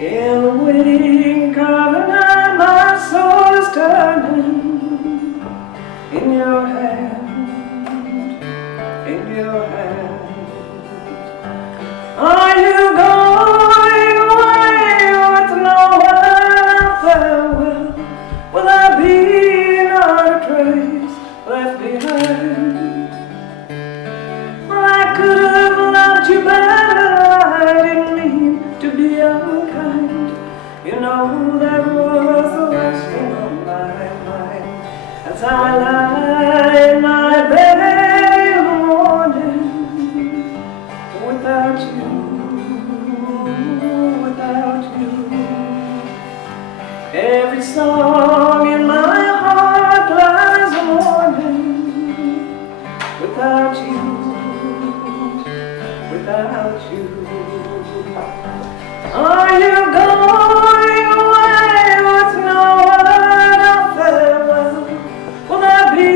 In the wink of an eye, my soul is turning in your hand, in your hand. Are you going away with no word of farewell? Will there be not a trace left behind? Well, I could have loved you better, I didn't mean to be unkind. You know that was the last thing on my mind. As I lie in my bed in the morning, without you, without you. Every song in my heart lies mourning, without you, without you. Are you going away with no word of farewell? Will there be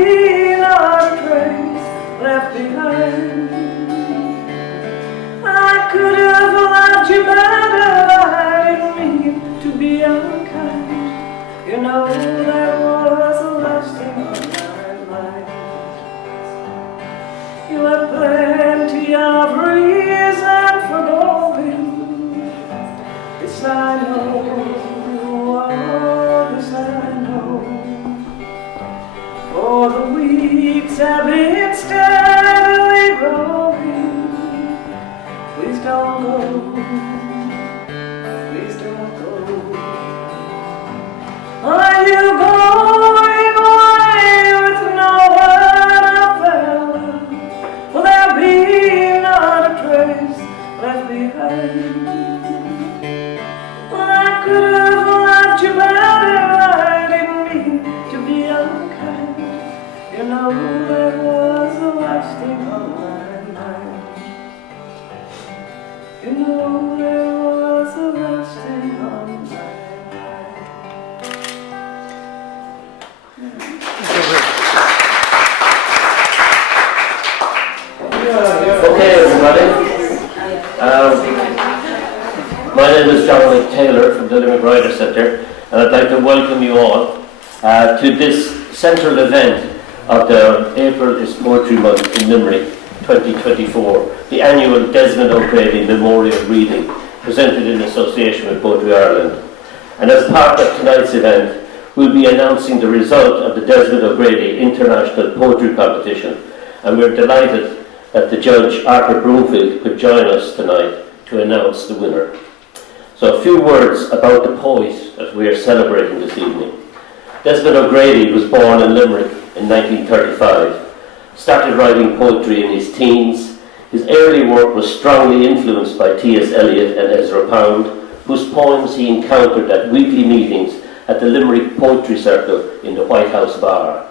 not a trace left behind? I could have loved you better, I didn't mean to be unkind. You know that was the last thing on my mind. You have plenty of reason for going. This I know, oh, this I know. For the weeks have been steadily growing. Please don't go, please don't go. Are you going away with no word of farewell? Will there be not a trace left behind? Well, I could have loved you better, I didn't mean to be unkind. You know that was the last thing on my mind. You know there was the last thing on my mind. Okay, everybody. My name is John Taylor from the Limerick Writer Centre, and I'd like to welcome you all to this central event of the April is Poetry Month in Limerick 2024, the annual Desmond O'Grady Memorial Reading, presented in association with Poetry Ireland. And as part of tonight's event, we'll be announcing the result of the Desmond O'Grady International Poetry Competition, and we're delighted that the judge, Andre Broomfield, could join us tonight to announce the winner. So a few words about the poet that we are celebrating this evening. Desmond O'Grady was born in Limerick in 1935, started writing poetry in his teens. His early work was strongly influenced by T.S. Eliot and Ezra Pound, whose poems he encountered at weekly meetings at the Limerick Poetry Circle in the White House Bar.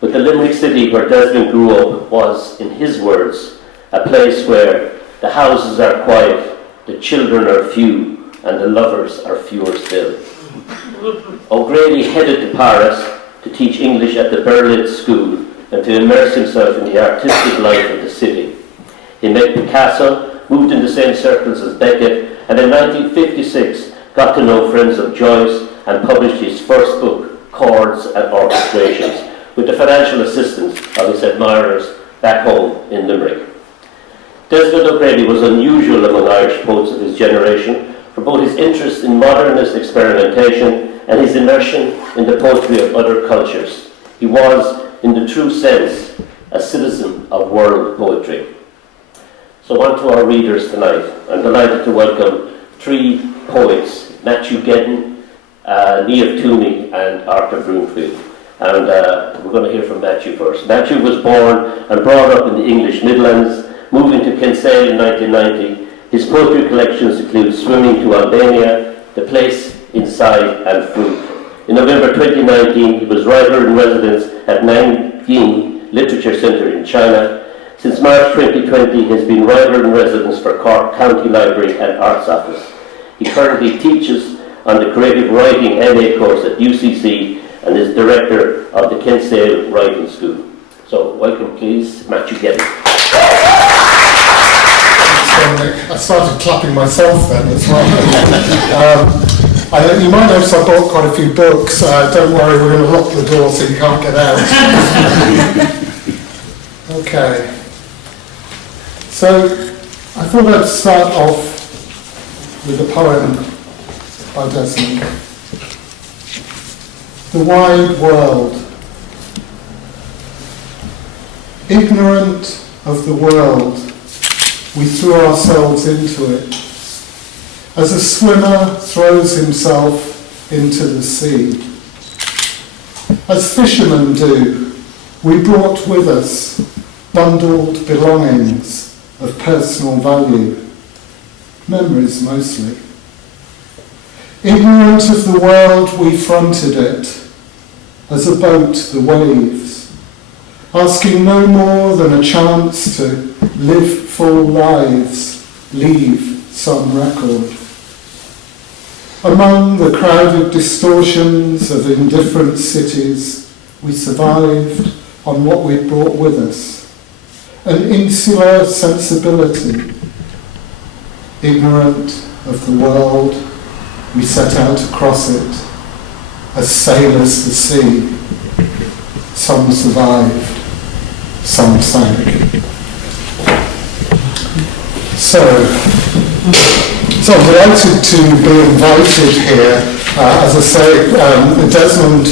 But the Limerick city where Desmond grew up was, in his words, a place where the houses are quiet, the children are few, and the lovers are fewer still. O'Grady headed to Paris to teach English at the Berlitz School and to immerse himself in the artistic life of the city. He met Picasso, moved in the same circles as Beckett, and in 1956 got to know friends of Joyce and published his first book, Chords and Orchestrations, with the financial assistance of his admirers back home in Limerick. Desmond O'Grady was unusual among Irish poets of his generation for both his interest in modernist experimentation and his immersion in the poetry of other cultures. He was, in the true sense, a citizen of world poetry. So on to our readers tonight. I'm delighted to welcome three poets, Matthew Geden, Niamh Twomey and Andre Broomfield. And we're going to hear from Matthew first. Matthew was born and brought up in the English Midlands, moving to Kinsale in 1990. His poetry collections include Swimming to Albania, The Place Inside and Fruit. In November 2019, he was writer-in-residence at Nanjing Literature Centre in China. Since March 2020, he has been writer-in-residence for Cork County Library and Arts Office. He currently teaches on the Creative Writing MA course at UCC and is director of the Kinsale Writing School. So, welcome please, Matthew Geden. Dominic. I started clapping myself then as well. You might notice I bought quite a few books. Don't worry, we're going to lock the door so you can't get out. Okay. So I thought I'd start off with a poem by Desmond. The Wide World. Ignorant of the world, we threw ourselves into it, as a swimmer throws himself into the sea. As fishermen do, we brought with us bundled belongings of personal value, memories mostly. Ignorant of the world, we fronted it, as a boat the waves, asking no more than a chance to live full lives, leave some record. Among the crowded distortions of indifferent cities, we survived on what we'd brought with us, an insular sensibility. Ignorant of the world, we set out across it, as sailors the sea. Some survived, some sank. So I'm delighted to be invited here. As I say, Desmond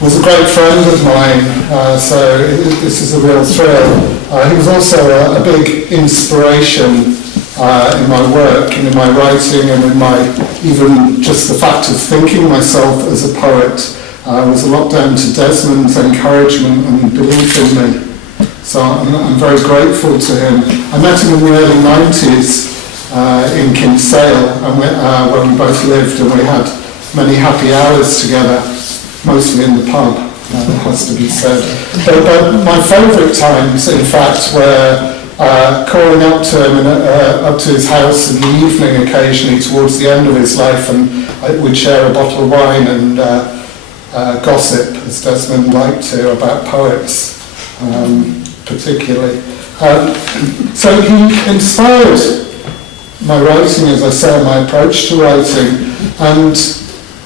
was a great friend of mine, so this is a real thrill. He was also a big inspiration in my work and in my writing and in my, even just the fact of thinking myself as a poet was a lot down to Desmond's encouragement and belief in me. So I'm very grateful to him. I met him in the early 90s in Kinsale, and where we both lived, and we had many happy hours together, mostly in the pub, it has to be said. But my favourite times, in fact, were calling up to him, up to his house in the evening occasionally towards the end of his life, and we'd share a bottle of wine and gossip, as Desmond liked to, about poets, particularly. So he inspired my writing, as I say, my approach to writing, and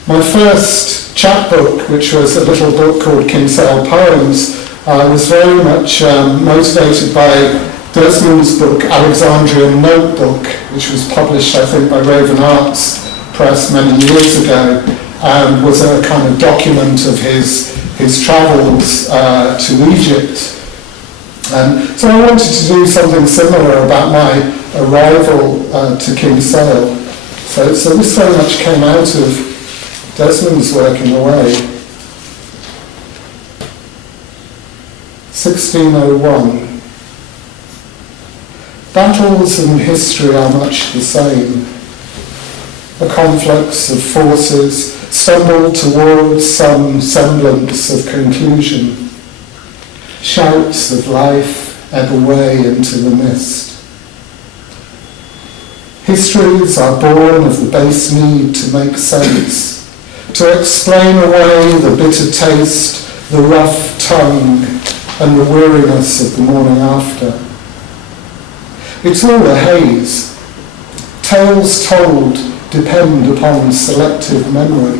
my first chapbook, which was a little book called Kinsale Poems, was very much motivated by Desmond's book, Alexandrian Notebook, which was published, I think, by Raven Arts Press many years ago, and was a kind of document of his travels to Egypt. So I wanted to do something similar about my arrival to Kinsale. So this very much came out of Desmond's work in a way. 1601. Battles in history are much the same. A conflux of forces stumble towards some semblance of conclusion. Shouts of life ebb away into the mist. Histories are born of the base need to make sense, to explain away the bitter taste, the rough tongue, and the weariness of the morning after. It's all a haze. Tales told depend upon selective memory,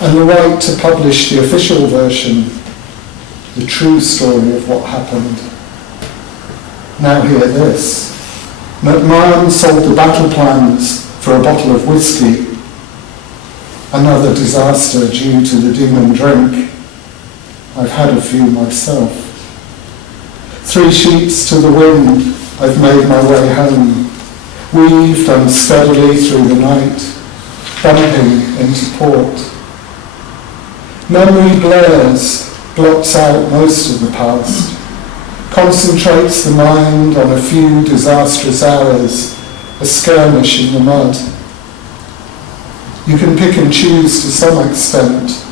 and the right to publish the official version, the true story of what happened. Now hear this. McMahon sold the battle plans for a bottle of whiskey. Another disaster due to the demon drink. I've had a few myself. 3 sheets to the wind, I've made my way home. Weaved unsteadily through the night, bumping into port. Memory blurs, blots out most of the past, concentrates the mind on a few disastrous hours, a skirmish in the mud. You can pick and choose to some extent.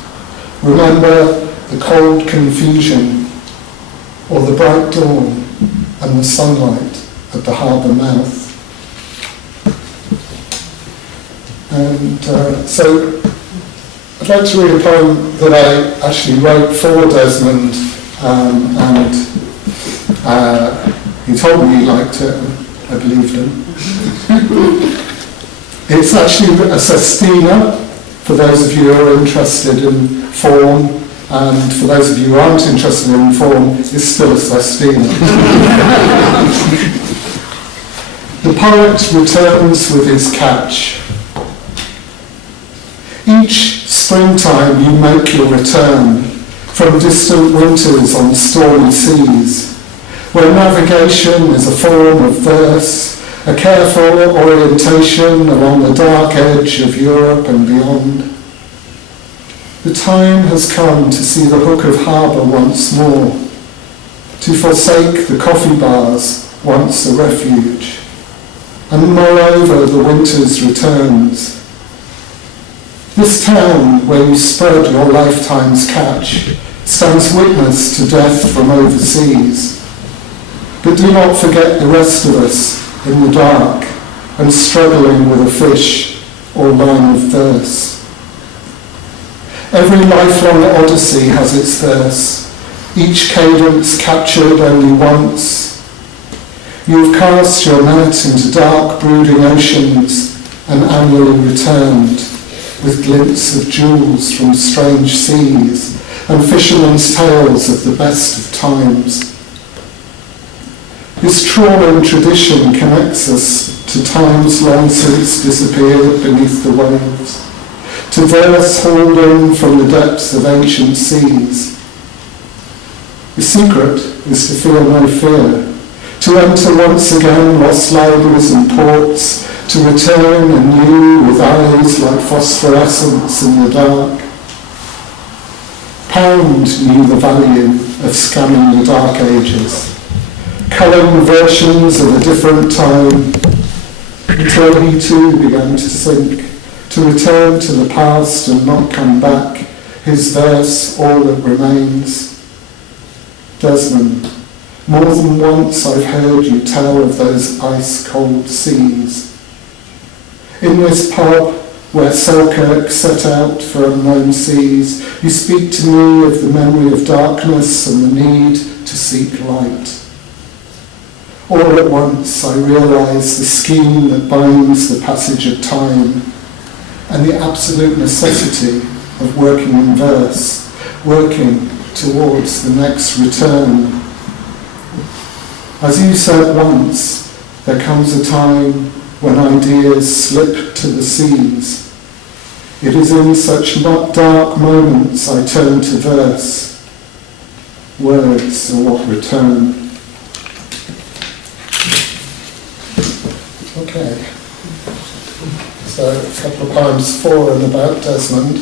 Remember the cold confusion, or the bright dawn and the sunlight at the harbour mouth. And so I'd like to read a poem that I actually wrote for Desmond, and he told me he liked it, I believed him. It's actually a sestina, for those of you who are interested in form, and for those of you who aren't interested in form, it's still a sestina. The poet returns with his catch. Each springtime you make your return from distant winters on stormy seas, where navigation is a form of verse, a careful orientation along the dark edge of Europe and beyond. The time has come to see the hook of harbour once more, to forsake the coffee bars once a refuge, and mull over the winter's returns. This town where you spread your lifetime's catch stands witness to death from overseas. But do not forget the rest of us in the dark and struggling with a fish or line of verse. Every lifelong odyssey has its verse, each cadence captured only once. You have cast your net into dark brooding oceans and annually returned with glints of jewels from strange seas and fishermen's tales of the best of times. This trawling tradition connects us to times long since disappeared beneath the waves, to verse hauled in from the depths of ancient seas. The secret is to feel no fear, to enter once again lost libraries and ports, to return anew with eyes like phosphorescence in the dark. Pound knew the value of scanning the dark ages, culling versions of a different time, until he too began to sink, to return to the past and not come back, his verse all that remains. Desmond, more than once I've heard you tell of those ice-cold seas. In this pub where Selkirk set out for unknown seas, you speak to me of the memory of darkness and the need to seek light. All at once I realise the scheme that binds the passage of time and the absolute necessity of working in verse, working towards the next return. As you said once, there comes a time when ideas slip to the seas. It is in such dark moments I turn to verse. Words are what return. Okay. So a couple of poems for and about Desmond.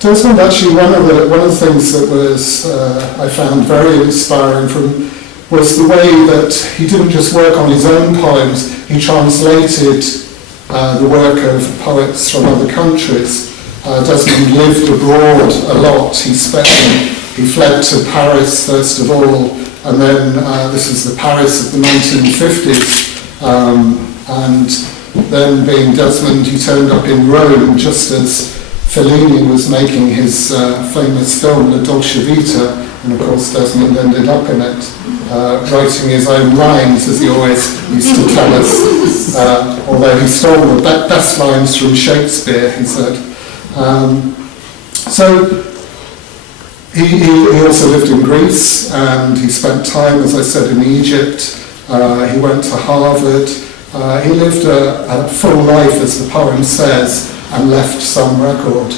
Desmond, actually, one of the things that was I found very inspiring from was the way that he didn't just work on his own poems, he translated the work of poets from other countries. Desmond lived abroad a lot. He fled to Paris first of all, and then this is the Paris of the 1950s. And then, being Desmond, he turned up in Rome just as Fellini was making his famous film La Dolce Vita, and of course Desmond ended up in it, writing his own lines, as he always used to tell us, although he stole the best lines from Shakespeare, he said. So he also lived in Greece, and he spent time, as I said, in Egypt. He went to Harvard. He lived a full life, as the poem says, and left some record.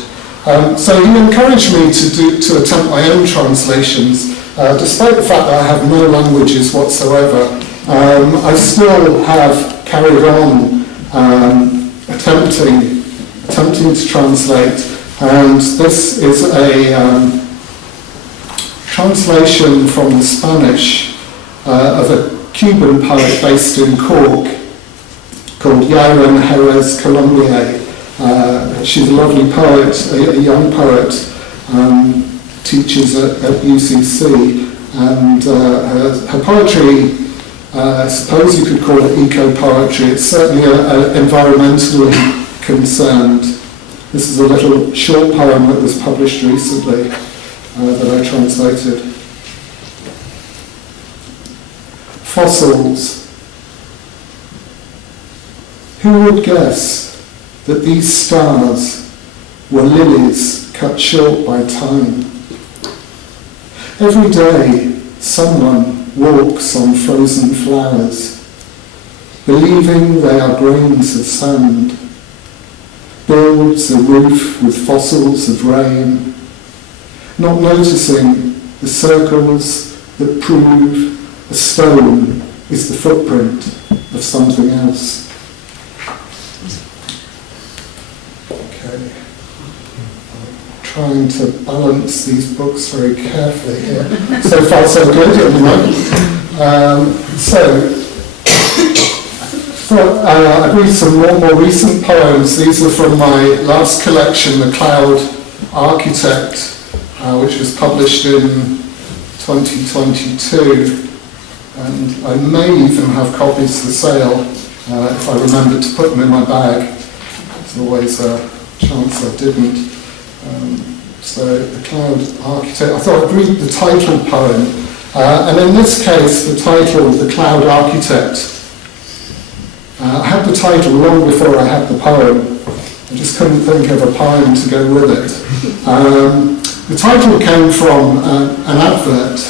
So he encouraged me to attempt my own translations, despite the fact that I have no languages whatsoever. I still have carried on attempting to translate, and this is a translation from the Spanish of a Cuban poet based in Cork called Yairen Jerez Colombier. She's a lovely poet, a young poet, teaches at UCC, and her poetry, I suppose you could call it eco-poetry. It's certainly environmentally concerned. This is a little short poem that was published recently that I translated. fossils. Who would guess that these stars were lilies cut short by time? Every day, someone walks on frozen flowers, believing they are grains of sand, builds a roof with fossils of rain, not noticing the circles that prove a stone is the footprint of something else. Okay. Trying to balance these books very carefully here. So far so good, at the moment. I read some more recent poems. These are from my last collection, The Cloud Architect, which was published in 2022. And I may even have copies for sale if I remember to put them in my bag. There's always a chance I didn't. So The Cloud Architect, I thought I'd read the title poem, and in this case the title, The Cloud Architect. I had the title long before I had the poem. I just couldn't think of a poem to go with it. The title came from an advert,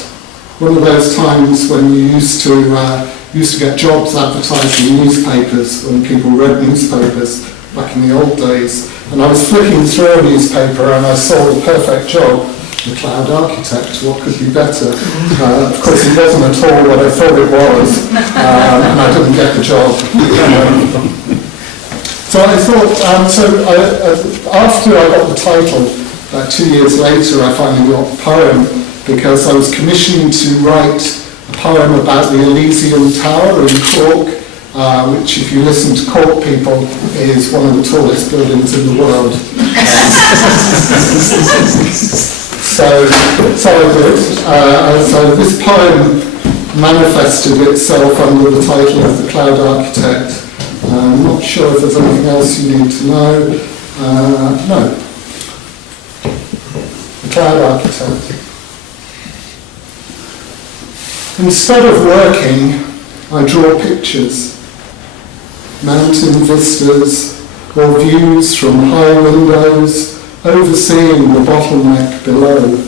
one of those times when you used to get jobs advertised in newspapers, when people read newspapers back in the old days. And I was flicking through a newspaper and I saw the perfect job, The Cloud Architect. What could be better? Of course, it wasn't at all what I thought it was, and I didn't get the job. So I thought, after I got the title, about 2 years later, I finally got the poem, because I was commissioned to write a poem about the Elysian Tower in Cork, which, if you listen to Cork people, is one of the tallest buildings in the world. So I did. So this poem manifested itself under the title of The Cloud Architect. I'm not sure if there's anything else you need to know. No. The Cloud Architect. Instead of working, I draw pictures. Mountain vistas or views from high windows overseeing the bottleneck below.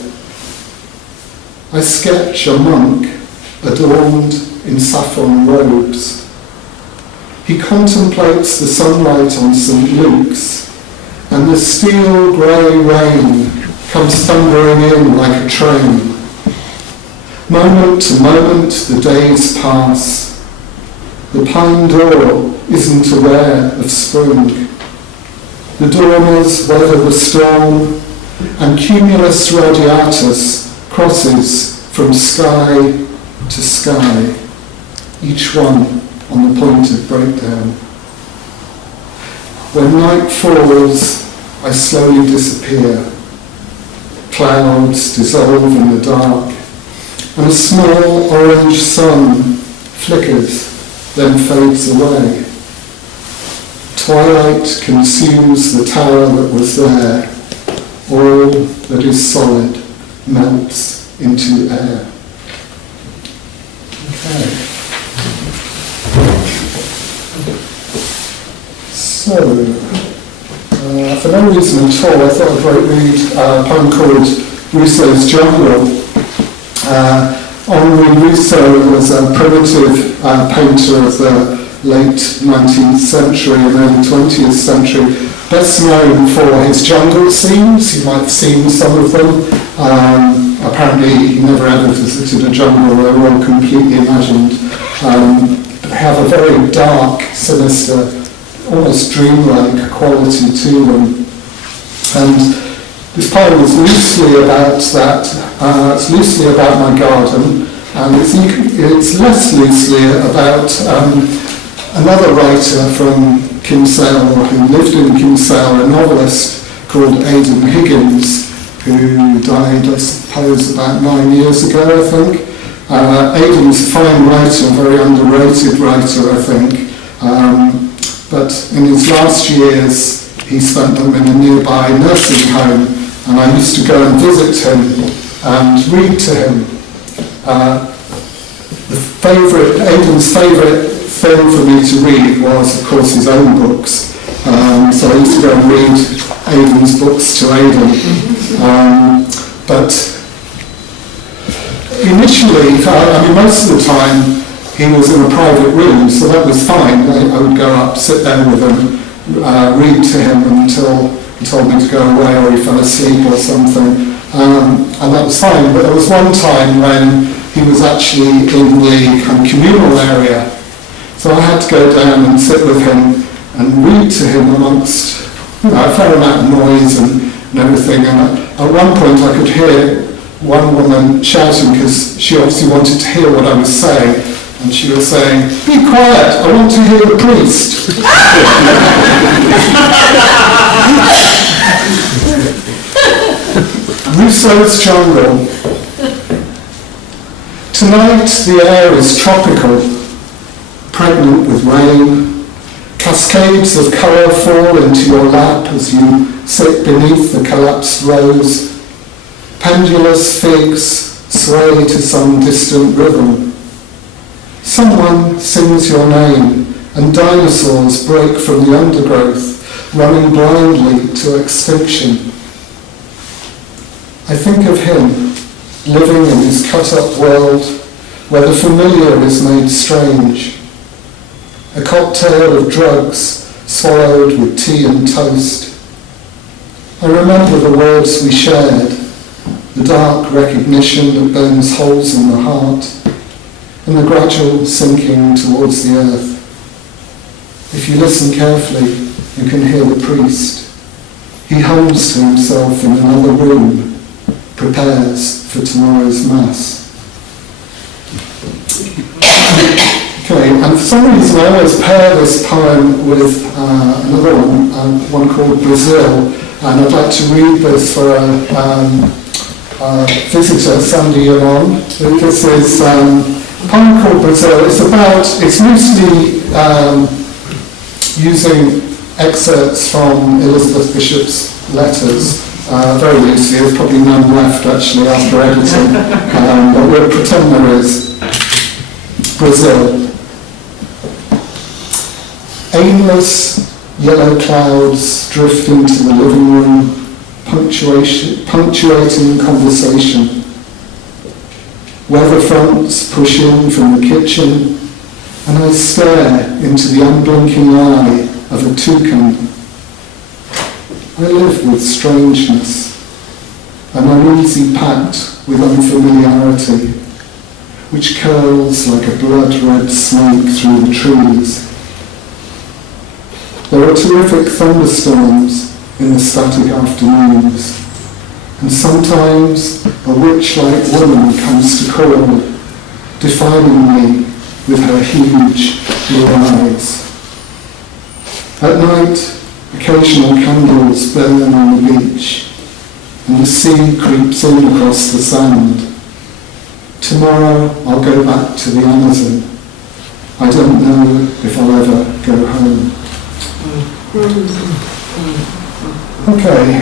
I sketch a monk adorned in saffron robes. He contemplates the sunlight on St. Luke's, and the steel grey rain comes thundering in like a train. Moment to moment the days pass. The pine door isn't aware of spring. The dormers weather the storm, and cumulus radiatus crosses from sky to sky, each one on the point of breakdown. When night falls, I slowly disappear. Clouds dissolve in the dark, and a small orange sun flickers, then fades away. Twilight consumes the tower that was there. All that is solid melts into air. Okay. So, for no reason at all, I thought I'd read a poem called Rousseau's Jungle. Henri Rousseau was a primitive painter of the late 19th century and early 20th century, best known for his jungle scenes. You might have seen some of them. Apparently he never ever visited a jungle, they were all completely imagined. They have a very dark, sinister, almost dreamlike quality to them. And this poem is loosely about that. It's loosely about my garden, and it's less loosely about another writer from Kinsale, who lived in Kinsale, a novelist called Aidan Higgins, who died, I suppose, about 9 years ago, I think. Aidan's a fine writer, a very underrated writer, I think. But in his last years, he spent them in a nearby nursing home, and I used to go and visit him and read to him. Aidan's favourite thing for me to read was, of course, his own books. So I used to go and read Aidan's books to Aidan. But initially, most of the time, he was in a private room, so that was fine. I would go up, sit there with him, read to him until he told me to go away or he fell asleep or something. And that was fine. But there was one time when he was actually in the kind of communal area. So I had to go down and sit with him and read to him amongst a fair amount of noise and everything. And at one point I could hear one woman shouting because she obviously wanted to hear what I was saying. And she was saying, "Be quiet, I want to hear the priest." Rousseau's jungle. Tonight the air is tropical, pregnant with rain. Cascades of colour fall into your lap as you sit beneath the collapsed rose. Pendulous figs sway to some distant rhythm. Someone sings your name, and dinosaurs break from the undergrowth, running blindly to extinction. I think of him, living in his cut-up world, where the familiar is made strange. A cocktail of drugs swallowed with tea and toast. I remember the words we shared, the dark recognition that burns holes in the heart, and the gradual sinking towards the earth. If you listen carefully, you can hear the priest. He hums to himself in another room, prepares for tomorrow's Mass. Okay, and for some reason I always pair this poem with another one called Brazil, and I'd like to read this for a visitor, Sandy Yolon. This is a poem called Brazil. It's loosely using excerpts from Elizabeth Bishop's letters, very loosely. There's probably none left actually after editing, but we'll pretend there is. Brazil. Aimless yellow clouds drift into the living room, punctuating conversation. Weather fronts push in from the kitchen, and I stare into the unblinking eye of a toucan. I live with strangeness, an uneasy pact with unfamiliarity, which curls like a blood-red snake through the trees. There are terrific thunderstorms in the static afternoons, and sometimes a witch-like woman comes to call, defining me with her huge blue eyes. At night, occasional candles burn on the beach, and the sea creeps in across the sand. Tomorrow I'll go back to the Amazon. I don't know if I'll ever go home. Okay,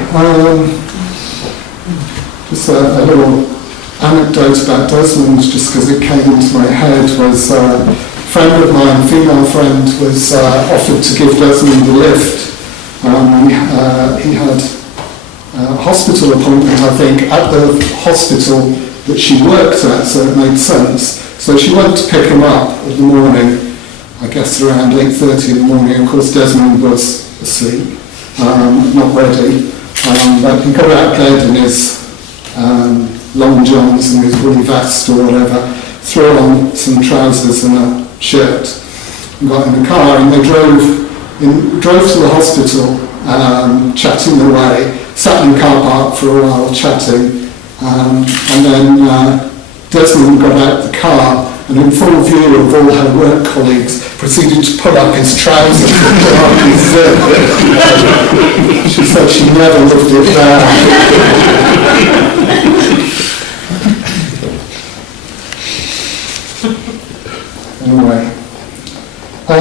just a little anecdote about Desmond, just because it came into my head, was a friend of mine, female friend, was offered to give Desmond a lift. He had a hospital appointment, I think, at the hospital that she worked at, so it made sense. So she went to pick him up in the morning, I guess around 8:30 in the morning. Of course, Desmond was asleep, not ready. But he got out of bed in his long johns and his woolly vest or whatever, threw on some trousers and a shirt, and got in the car, and they drove to the hospital, chatting away, sat in the car park for a while chatting, and then Desmond got out the car and in full view of all her work colleagues proceeded to pull up his trousers and pull up his zip. She said she never lived it down. Anyway, a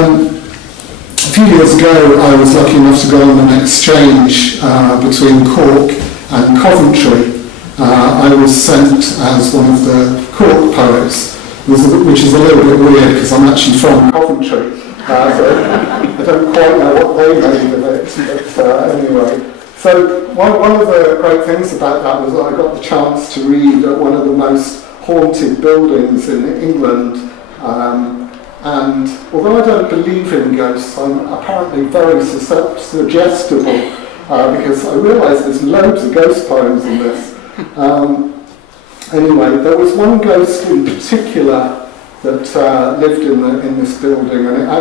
few years ago I was lucky enough to go on an exchange between Cork and Coventry. I was sent as one of the Cork poets, which is a little bit weird because I'm actually from Coventry, so I don't quite know what they made of it, but anyway. So one of the great things about that was that I got the chance to read at one of the most haunted buildings in England, and although I don't believe in ghosts, I'm apparently very suggestible, because I realise there's loads of ghost poems in this. Anyway, there was one ghost in particular that lived in this building, and I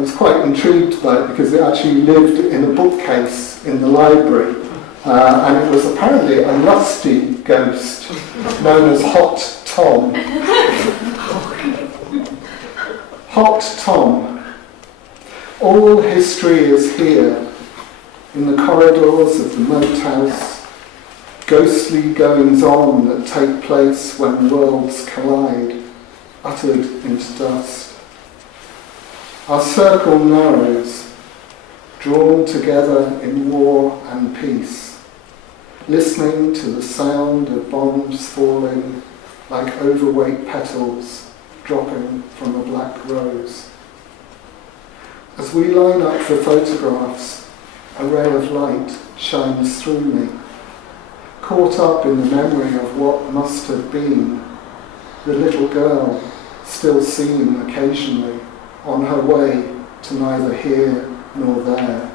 was quite intrigued by it because it actually lived in a bookcase in the library, and it was apparently a lusty ghost known as Hot Tom. Hot Tom. All history is here, in the corridors of the moat house, ghostly goings-on that take place when worlds collide, uttered into dust. Our circle narrows, drawn together in war and peace, listening to the sound of bombs falling like overweight petals dropping from a black rose. As we line up for photographs, a ray of light shines through me, caught up in the memory of what must have been, the little girl still seen occasionally on her way to neither here nor there,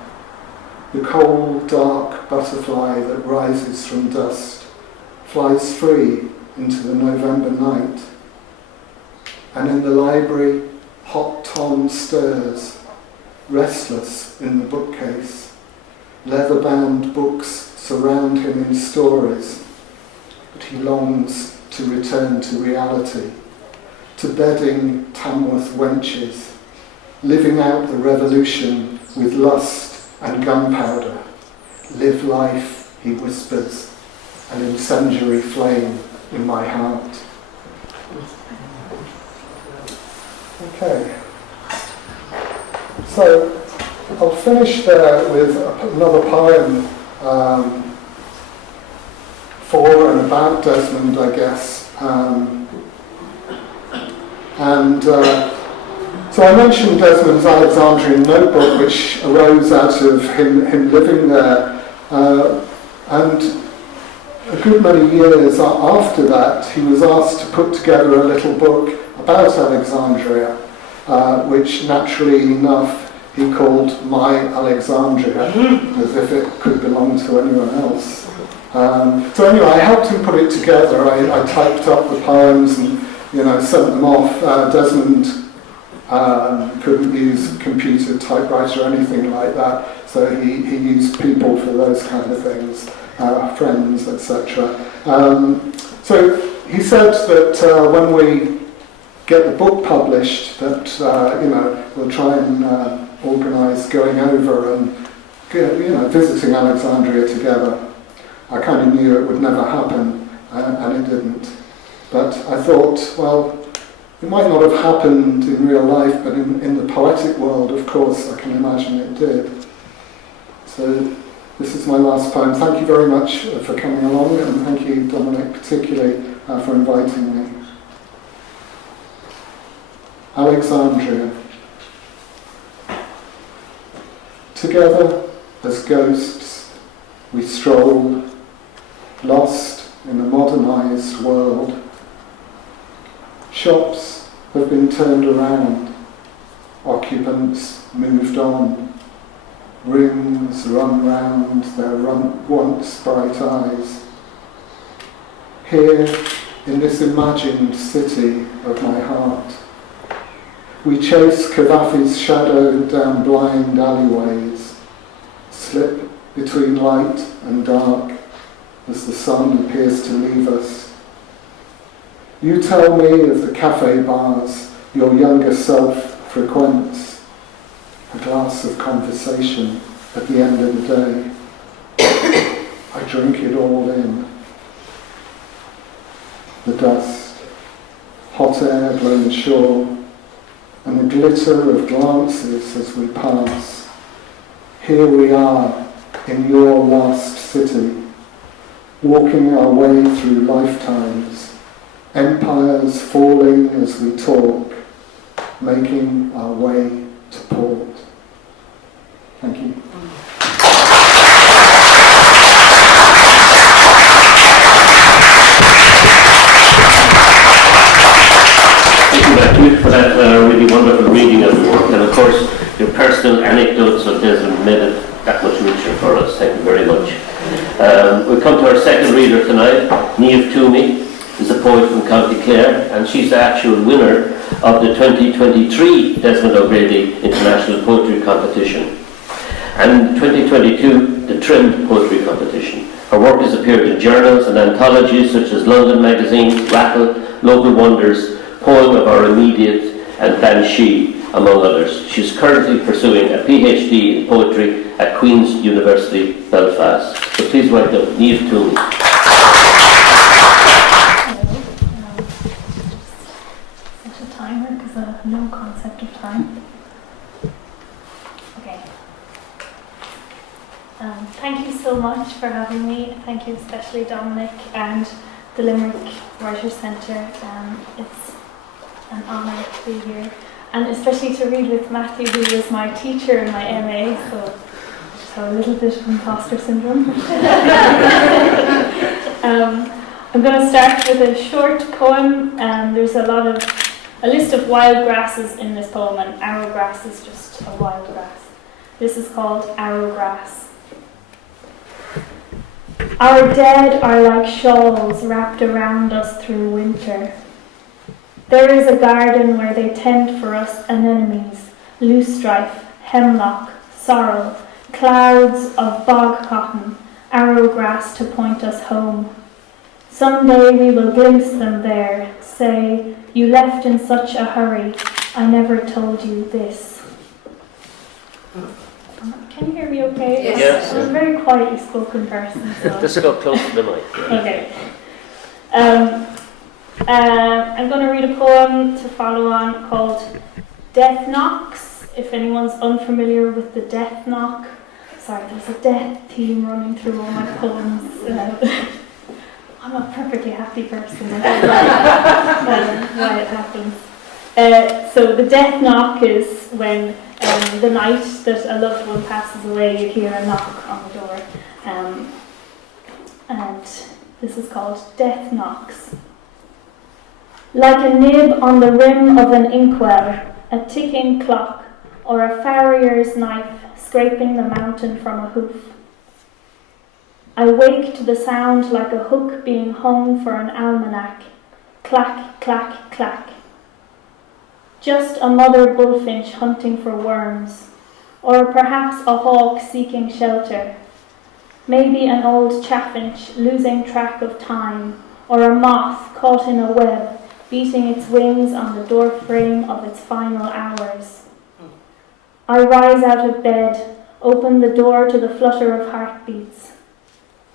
the cold, dark butterfly that rises from dust, flies free into the November night, and in the library, Hot Tom stirs, restless in the bookcase, leather-bound books surround him in stories, but he longs to return to reality, to bedding Tamworth wenches, living out the revolution with lust and gunpowder. Live life, he whispers, an incendiary flame in my heart. Okay, so I'll finish there with another poem for and about Desmond, I guess. So I mentioned Desmond's Alexandrian notebook, which arose out of him living there. And a good many years after that, he was asked to put together a little book about Alexandria, which naturally enough he called My Alexandria, as if it could belong to anyone else. So anyway, I helped him put it together. I typed up the poems and sent them off. Desmond couldn't use computer typewriter or anything like that, so he used people for those kind of things, friends, etc. So he said that when we get the book published, that we'll try and organise going over and visiting Alexandria together. I kind of knew it would never happen, and it didn't. But I thought, well, it might not have happened in real life, but in the poetic world, of course, I can imagine it did. So this is my last poem. Thank you very much for coming along, and thank you, Dominic, particularly for inviting me. Alexandria. Together, as ghosts, we strolled, lost in a modernised world. Shops have been turned around, occupants moved on, rings run round their once bright eyes. Here, in this imagined city of my heart, we chase Cavafy's shadow down blind alleyways, slip between light and dark as the sun appears to leave us. You tell me of the cafe bars your younger self frequents, a glass of conversation at the end of the day. I drink it all in. The dust, hot air blown ashore, and the glitter of glances as we pass. Here we are in your lost city, walking our way through lifetimes, empires falling as we talk, making our way to port. Thank you. Thank you for that really wonderful reading of the work, and of course your personal anecdotes on Desmond made it that much richer for us. Thank you very much. We'll come to our second reader tonight. Niamh Twomey is a poet from County Clare, and she's the actual winner of the 2023 Desmond O'Grady International Poetry Competition and 2022 the Trim Poetry Competition. Her work has appeared in journals and anthologies such as London Magazine, Rattle, Local Wonders, Poem of Our Immediate, and Banshee, among others. She's currently pursuing a PhD in poetry at Queen's University, Belfast. So please welcome Niamh Twomey. Such a timer because I have no concept of time. Okay. Thank you so much for having me. Thank you especially Dominic and the Limerick Writers' Centre. It's an honour to be here, and especially to read with Matthew, who was my teacher in my MA, so I just have a little bit of imposter syndrome. I'm going to start with a short poem. There's a list of wild grasses in this poem, and arrowgrass is just a wild grass. This is called Arrowgrass. Our dead are like shawls wrapped around us through winter. There is a garden where they tend for us anemones, loosestrife, hemlock, sorrel, clouds of bog cotton, arrowgrass to point us home. Someday we will glimpse them there, say, you left in such a hurry, I never told you this. Can you hear me okay? Yes. I'm a very quietly spoken person. So. Just go close to the mic. Okay. I'm going to read a poem to follow on called Death Knocks. If anyone's unfamiliar with the Death Knock, sorry, there's a death theme running through all my poems. I'm a perfectly happy person. I don't know why it happens. So the death knock is when the night that a loved one passes away, you hear a knock on the door. And this is called Death Knocks. Like a nib on the rim of an inkwell, a ticking clock, or a farrier's knife scraping the mountain from a hoof. I wake to the sound like a hook being hung for an almanac. Clack, clack, clack. Just a mother bullfinch hunting for worms, or perhaps a hawk seeking shelter. Maybe an old chaffinch losing track of time, or a moth caught in a web, beating its wings on the door frame of its final hours. I rise out of bed, open the door to the flutter of heartbeats.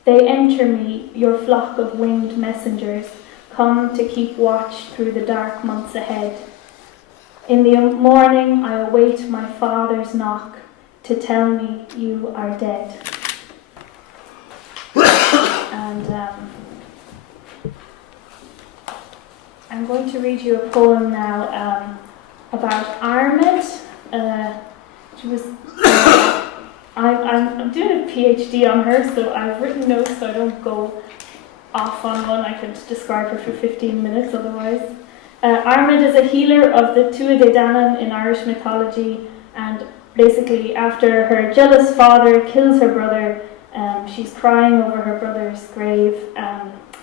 They enter me, your flock of winged messengers, come to keep watch through the dark months ahead. In the morning I await my father's knock to tell me you are dead. And I'm going to read you a poem now about Armid. I'm doing a PhD on her, so I've written notes so I don't go off on one. I could describe her for 15 minutes otherwise. Armid is a healer of the Tuatha De Danann in Irish mythology, and basically after her jealous father kills her brother, she's crying over her brother's grave,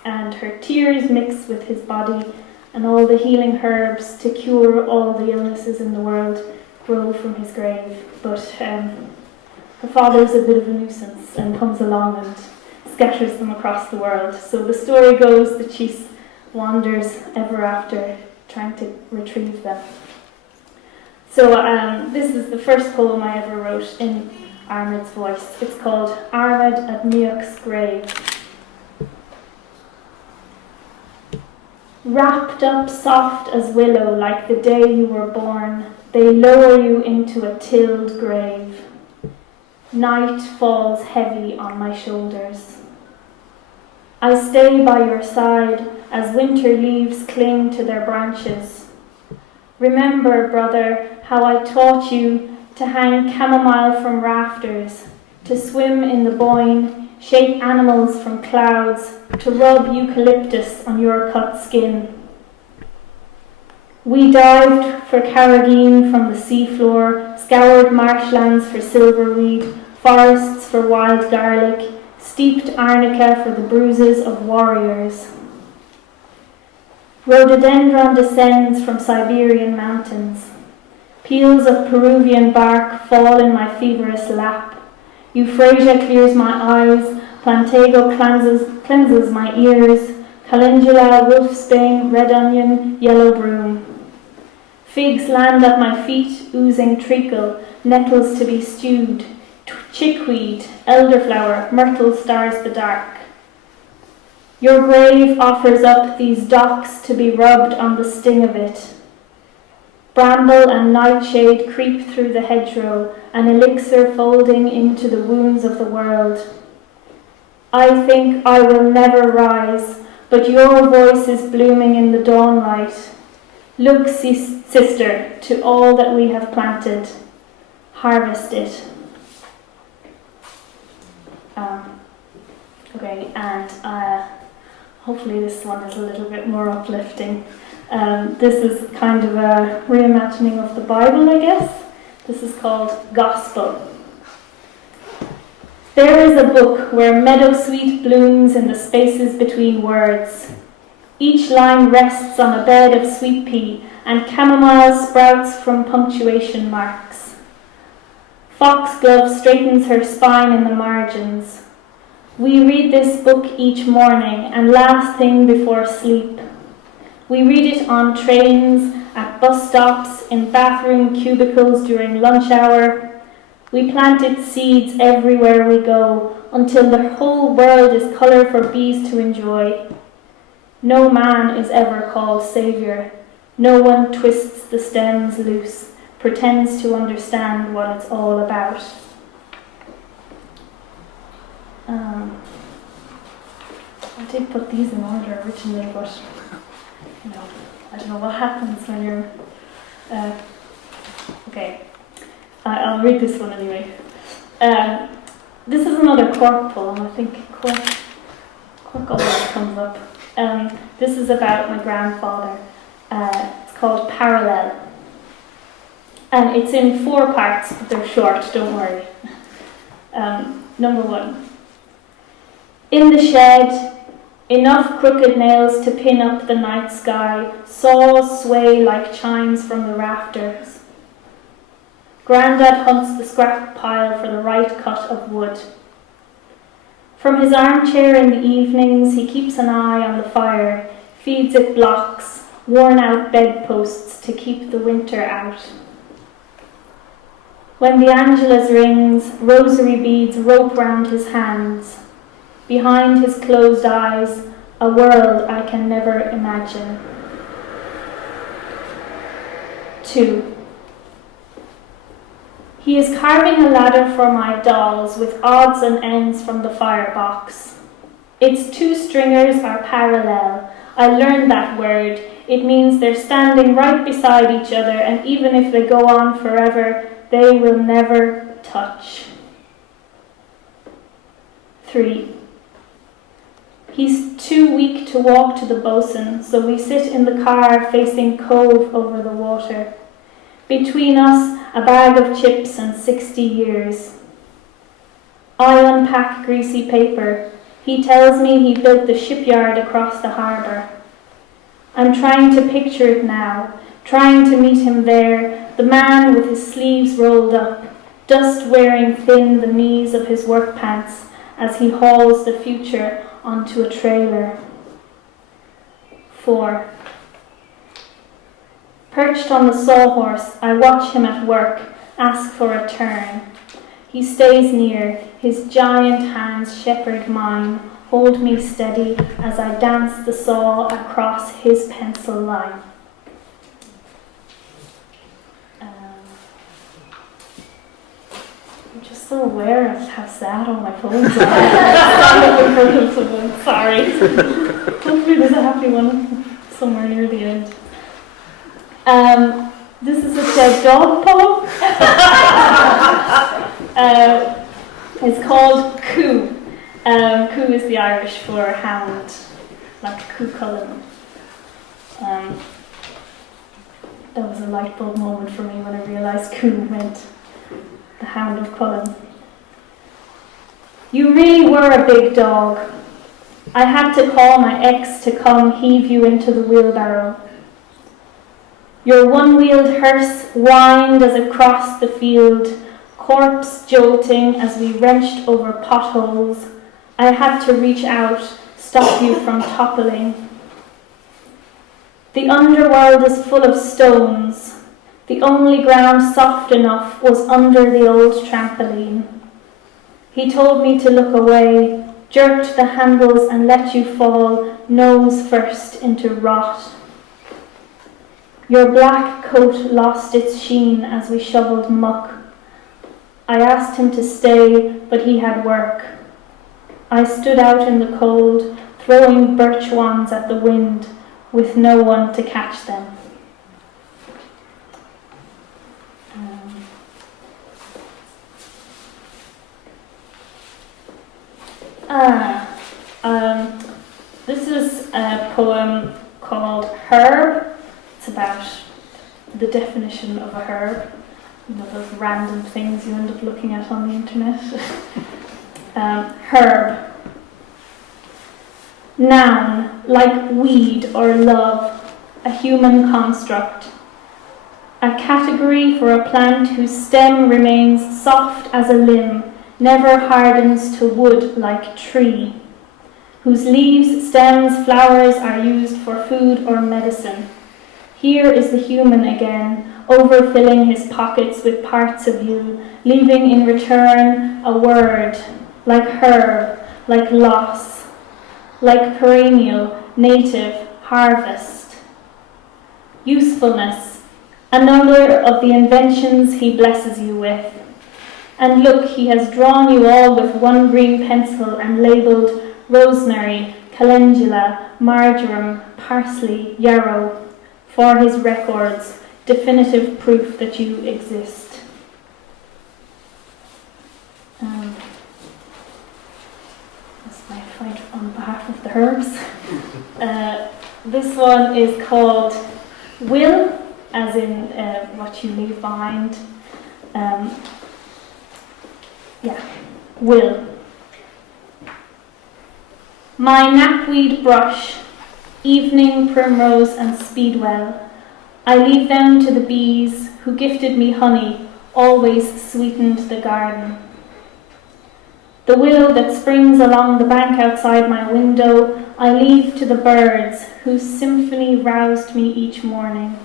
and her tears mix with his body, and all the healing herbs to cure all the illnesses in the world grow from his grave. But her father's a bit of a nuisance and comes along and scatters them across the world. So the story goes that she wanders ever after trying to retrieve them. So this is the first poem I ever wrote in Armid's voice. It's called Armid at Mioc's Grave. Wrapped up soft as willow like the day you were born, they lower you into a tilled grave. Night falls heavy on my shoulders. I stay by your side as winter leaves cling to their branches. Remember, brother, how I taught you to hang chamomile from rafters, to swim in the Boyne, shape animals from clouds, to rub eucalyptus on your cut skin. We dived for carrageen from the seafloor, scoured marshlands for silverweed, forests for wild garlic, steeped arnica for the bruises of warriors. Rhododendron descends from Siberian mountains. Peels of Peruvian bark fall in my feverous lap. Euphrasia clears my eyes, Plantago cleanses my ears, calendula, wolfsbane, red onion, yellow broom. Figs land at my feet, oozing treacle, nettles to be stewed, chickweed, elderflower, myrtle stars the dark. Your grave offers up these docks to be rubbed on the sting of it. Bramble and nightshade creep through the hedgerow, an elixir folding into the wounds of the world. I think I will never rise, but your voice is blooming in the dawnlight. Look, sister, to all that we have planted. Harvest it. Okay, and hopefully this one is a little bit more uplifting. This is kind of a reimagining of the Bible, I guess. This is called Gospel. There is a book where meadowsweet blooms in the spaces between words. Each line rests on a bed of sweet pea, and chamomile sprouts from punctuation marks. Foxglove straightens her spine in the margins. We read this book each morning and last thing before sleep. We read it on trains, at bus stops, in bathroom cubicles during lunch hour. We plant its seeds everywhere we go until the whole world is colour for bees to enjoy. No man is ever called saviour. No one twists the stems loose, pretends to understand what it's all about. I did put these in order originally, but I don't know what happens when you're... okay, I'll read this one anyway. This is another Cork poem. I think Cork always comes up. This is about my grandfather. It's called Parallel. And it's in 4 parts, but they're short, don't worry. Number 1. In the shed, enough crooked nails to pin up the night sky, saws sway like chimes from the rafters. Grandad hunts the scrap pile for the right cut of wood. From his armchair in the evenings, he keeps an eye on the fire, feeds it blocks, worn-out bedposts to keep the winter out. When the Angelus rings, rosary beads rope round his hands. Behind his closed eyes, a world I can never imagine. 2. He is carving a ladder for my dolls with odds and ends from the firebox. Its 2 stringers are parallel. I learned that word. It means they're standing right beside each other, and even if they go on forever, they will never touch. 3. He's too weak to walk to the bosun, so we sit in the car facing Cove over the water. Between us, a bag of chips and 60 years. I unpack greasy paper. He tells me he built the shipyard across the harbour. I'm trying to picture it now, trying to meet him there, the man with his sleeves rolled up, dust wearing thin the knees of his work pants as he hauls the future onto a trailer. 4. Perched on the sawhorse, I watch him at work, ask for a turn. He stays near, his giant hands shepherd mine, hold me steady as I dance the saw across his pencil line. just so aware of how sad all my poems are. Stand up in front of someone. Sorry. Hopefully there's a happy one somewhere near the end. This is a dead dog poem. It's called Coo. Coo is the Irish for hound, like Coo Cullen. That was a light bulb moment for me when I realised Coo meant the Hound of Cullen. You really were a big dog. I had to call my ex to come heave you into the wheelbarrow. Your one-wheeled hearse whined as it crossed the field, corpse jolting as we wrenched over potholes. I had to reach out, stop you from toppling. The underworld is full of stones. The only ground soft enough was under the old trampoline. He told me to look away, jerked the handles and let you fall, nose first, into rot. Your black coat lost its sheen as we shoveled muck. I asked him to stay, but he had work. I stood out in the cold, throwing birch wands at the wind, with no one to catch them. This is a poem called Herb. It's about the definition of a herb. You know, those random things you end up looking at on the internet. Herb. Noun, like weed or love, a human construct. A category for a plant whose stem remains soft as a limb, never hardens to wood like tree, whose leaves, stems, flowers are used for food or medicine. Here is the human again, overfilling his pockets with parts of you, leaving in return a word, like herb, like loss, like perennial, native, harvest. Usefulness, another of the inventions he blesses you with. And look, he has drawn you all with one green pencil and labelled rosemary, calendula, marjoram, parsley, yarrow, for his records, definitive proof that you exist. That's my fight on behalf of the herbs. This one is called Will, as in what you leave behind. Will. My knapweed brush, evening primrose and speedwell, I leave them to the bees who gifted me honey, always sweetened the garden. The willow that springs along the bank outside my window, I leave to the birds whose symphony roused me each morning.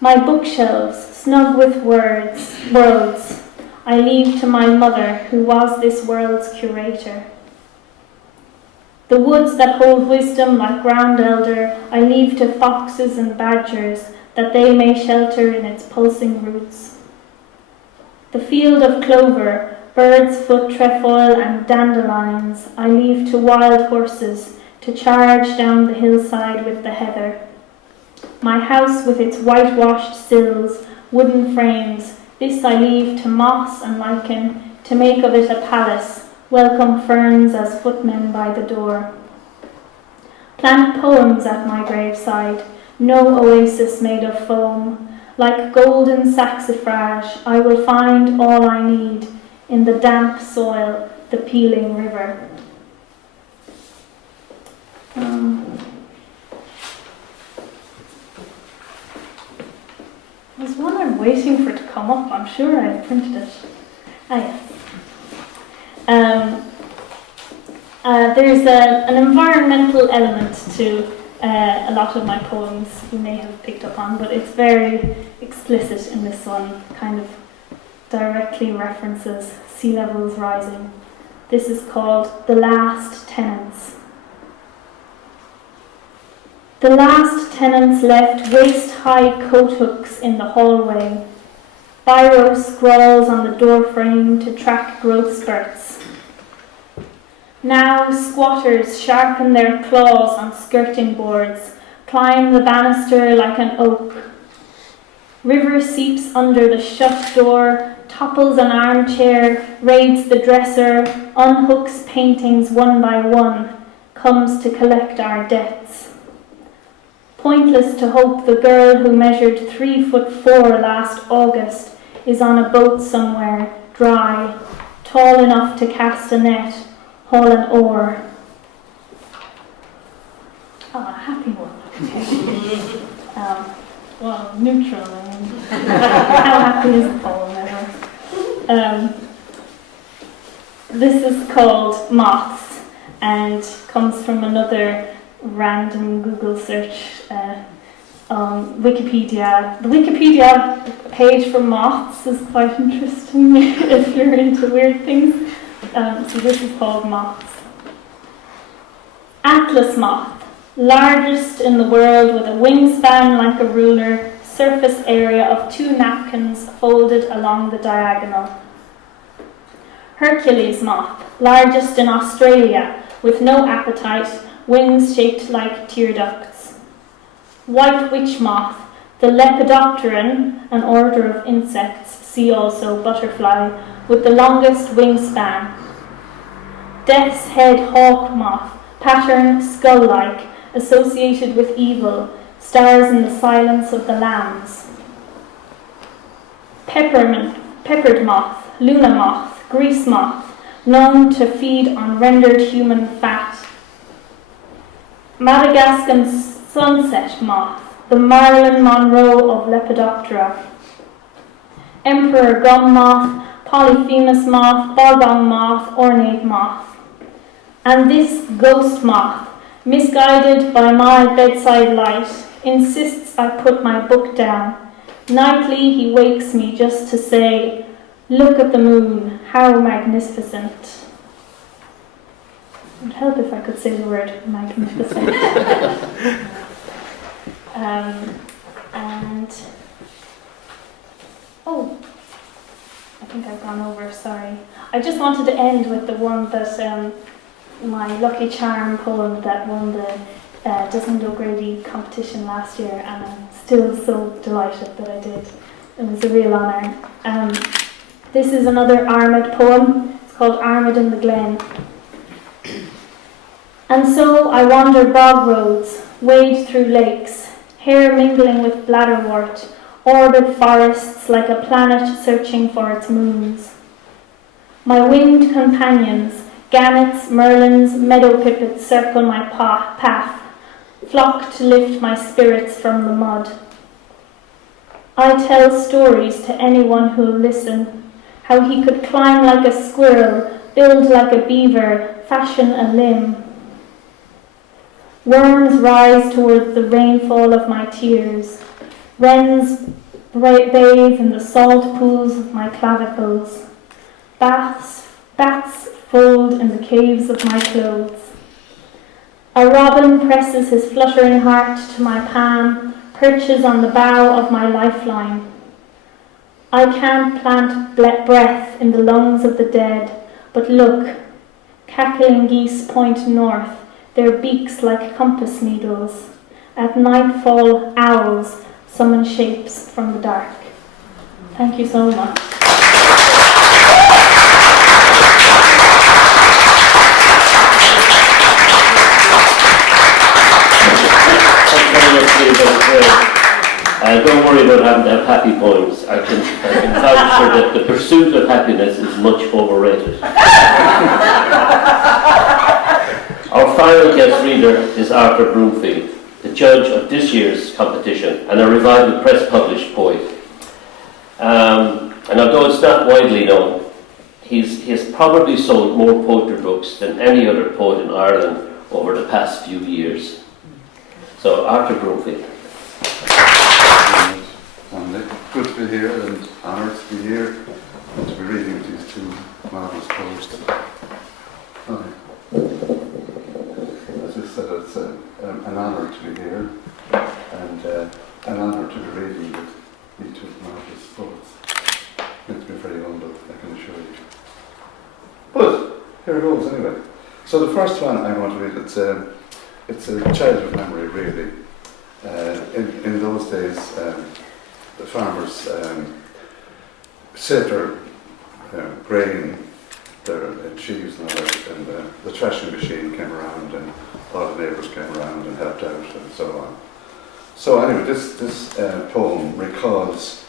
My bookshelves, snug with worlds, I leave to my mother, who was this world's curator. The woods that hold wisdom like ground elder, I leave to foxes and badgers, that they may shelter in its pulsing roots. The field of clover, bird's foot trefoil and dandelions, I leave to wild horses, to charge down the hillside with the heather. My house with its whitewashed sills, wooden frames, this I leave to moss and lichen, to make of it a palace, welcome ferns as footmen by the door. Plant poems at my graveside, no oasis made of foam. Like golden saxifrage, I will find all I need in the damp soil, the peeling river. There's one I'm waiting for it to come up. I'm sure I printed it. Yes. There's an environmental element to a lot of my poems you may have picked up on, but it's very explicit in this one, kind of directly references sea levels rising. This is called The Last Tenants. The last tenants left waist-high coat hooks in the hallway. Biro scrawls on the doorframe to track growth spurts. Now squatters sharpen their claws on skirting boards, climb the banister like an oak. River seeps under the shut door, topples an armchair, raids the dresser, unhooks paintings one by one, comes to collect our debts. Pointless to hope the girl who measured 3'4" last August is on a boat somewhere, dry, tall enough to cast a net, haul an oar. Oh, a happy one. Well, neutral. I mean, how happy is a poem ever? This is called Moths and comes from another random Google search on Wikipedia. The Wikipedia page for moths is quite interesting if you're into weird things. So this is called Moths. Atlas moth, largest in the world with a wingspan like a ruler, surface area of 2 napkins folded along the diagonal. Hercules moth, largest in Australia with no appetite, wings shaped like tear ducts. White witch moth, the Lepidopteran, an order of insects, see also butterfly, with the longest wingspan. Death's head hawk moth, pattern skull-like, associated with evil, stars in the silence of the lambs. Peppered moth, Luna moth, grease moth, known to feed on rendered human fat. Madagascan sunset moth, the Marilyn Monroe of Lepidoptera. Emperor gum moth, Polyphemus moth, bogong moth, ornate moth. And this ghost moth, misguided by my bedside light, insists I put my book down. Nightly he wakes me just to say, "Look at the moon, how magnificent." It would help if I could say the word magnificent. I think I've gone over, sorry. I just wanted to end with the one that, my Lucky Charm poem that won the Desmond O'Grady competition last year, and I'm still so delighted that I did. It was a real honour. This is another Armid poem. It's called Armid in the Glen. And so I wander bog roads, wade through lakes, hair mingling with bladderwort, orbit forests like a planet searching for its moons. My winged companions, gannets, merlins, meadow pipits circle my path, flock to lift my spirits from the mud. I tell stories to anyone who'll listen, how he could climb like a squirrel, build like a beaver, fashion a limb. Worms rise toward the rainfall of my tears. Wrens bathe in the salt pools of my clavicles. Bats fold in the caves of my clothes. A robin presses his fluttering heart to my palm, perches on the bough of my lifeline. I can't plant breath in the lungs of the dead, but look, cackling geese point north, their beaks like compass needles. At nightfall, owls summon shapes from the dark. Thank you so much. Don't worry about having to have happy poems. I can vouch for that the pursuit of happiness is much overrated. Our final guest reader is Andre Broomfield, the judge of this year's competition and a Revival Press published poet. And although it's not widely known, he has probably sold more poetry books than any other poet in Ireland over the past few years. So, Andre Broomfield. Good to be here and honoured to be here and to be reading these two marvellous poets. As I said, it's an honour to be here and an honour to be reading with these two marvellous poets. very humble, I can assure you. But here it goes anyway. So the first one I want to read, it's a childhood memory really. In those days, the farmers saved their grain, their sheaves and all that, and the threshing machine came around, and all the neighbours came around and helped out and so on. So anyway, this poem recalls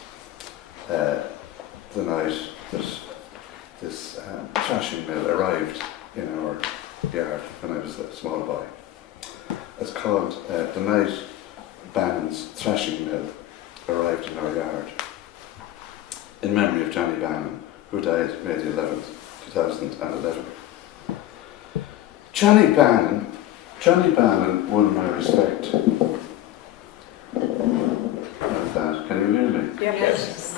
the night that this thrashing mill arrived in our yard when I was a small boy. It's called The Night Bannon's Thrashing Mill Arrived in Our Yard, in memory of Johnny Bannon, who died May the 11th, 2011. Johnny Bannon won my respect. How's that? Can you hear me? Yes.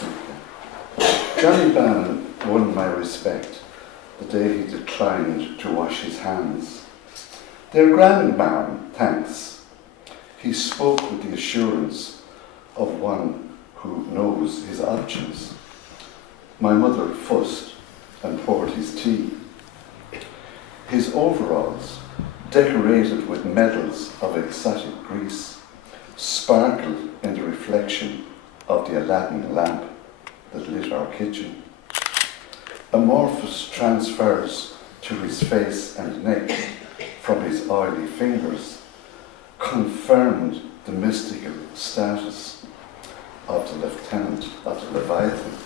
Johnny Bannon won my respect the day he declined to wash his hands. "They're grand, ma'am, thanks." He spoke with the assurance of one who knows his options. My mother fussed and poured his tea. His overalls, decorated with medals of exotic Greece, sparkled in the reflection of the Aladdin lamp that lit our kitchen. Amorphous transfers to his face and neck from his oily fingers confirmed the mystical status of the lieutenant of the Leviathan.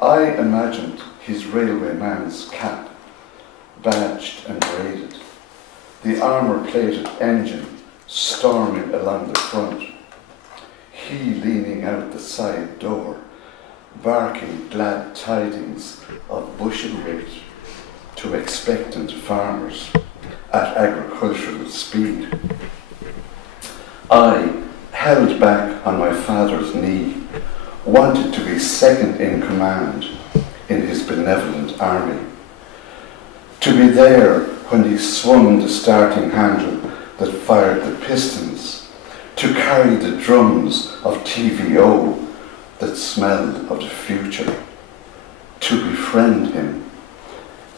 I imagined his railwayman's cap, badged and braided, the armour-plated engine storming along the front, he leaning out the side door, barking glad tidings of bushel weight to expectant farmers at agricultural speed. I, held back on my father's knee, wanted to be second in command in his benevolent army, to be there when he swung the starting handle that fired the pistons, to carry the drums of TVO that smelled of the future, to befriend him,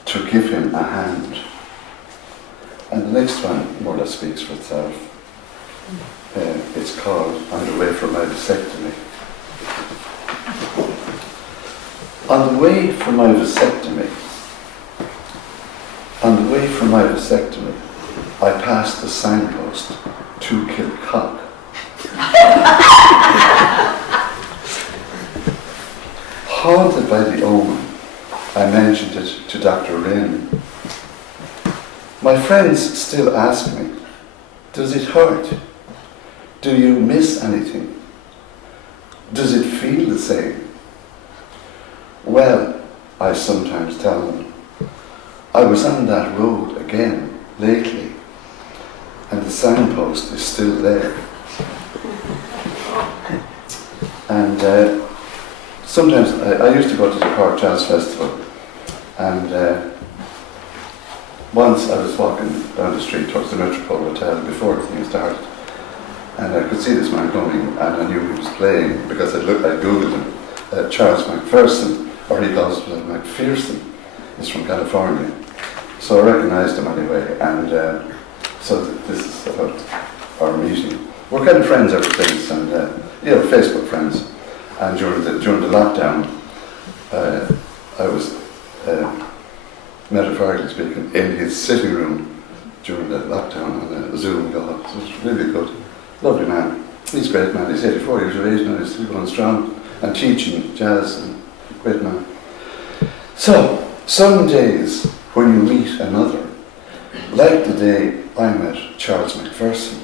to give him a hand. And the next one more or less speaks for itself. It's called On the Way from My Vasectomy. On the way from my vasectomy, I passed the signpost to Kilcock. Haunted by the omen, I mentioned it to Dr. Wren. My friends still ask me, does it hurt? Do you miss anything? Does it feel the same? Well, I sometimes tell them, I was on that road again lately, and the signpost is still there. And sometimes I used to go to the Cork Jazz Festival, and once I was walking down the street towards the Metropole Hotel before the thing started, and I could see this man coming, and I knew he was playing because I googled him. Charles McPherson, or he calls himself McPherson, is from California. So I recognised him anyway, and so this is about our meeting. We're kind of friends ever since, and Facebook friends. And during the lockdown, I was, metaphorically speaking, in his sitting room during the lockdown on a Zoom call. So it's really good. Lovely man. He's a great man. He's 84 years of age now. He's still going strong and teaching jazz. And great man. So, some days when you meet another, like the day I met Charles McPherson,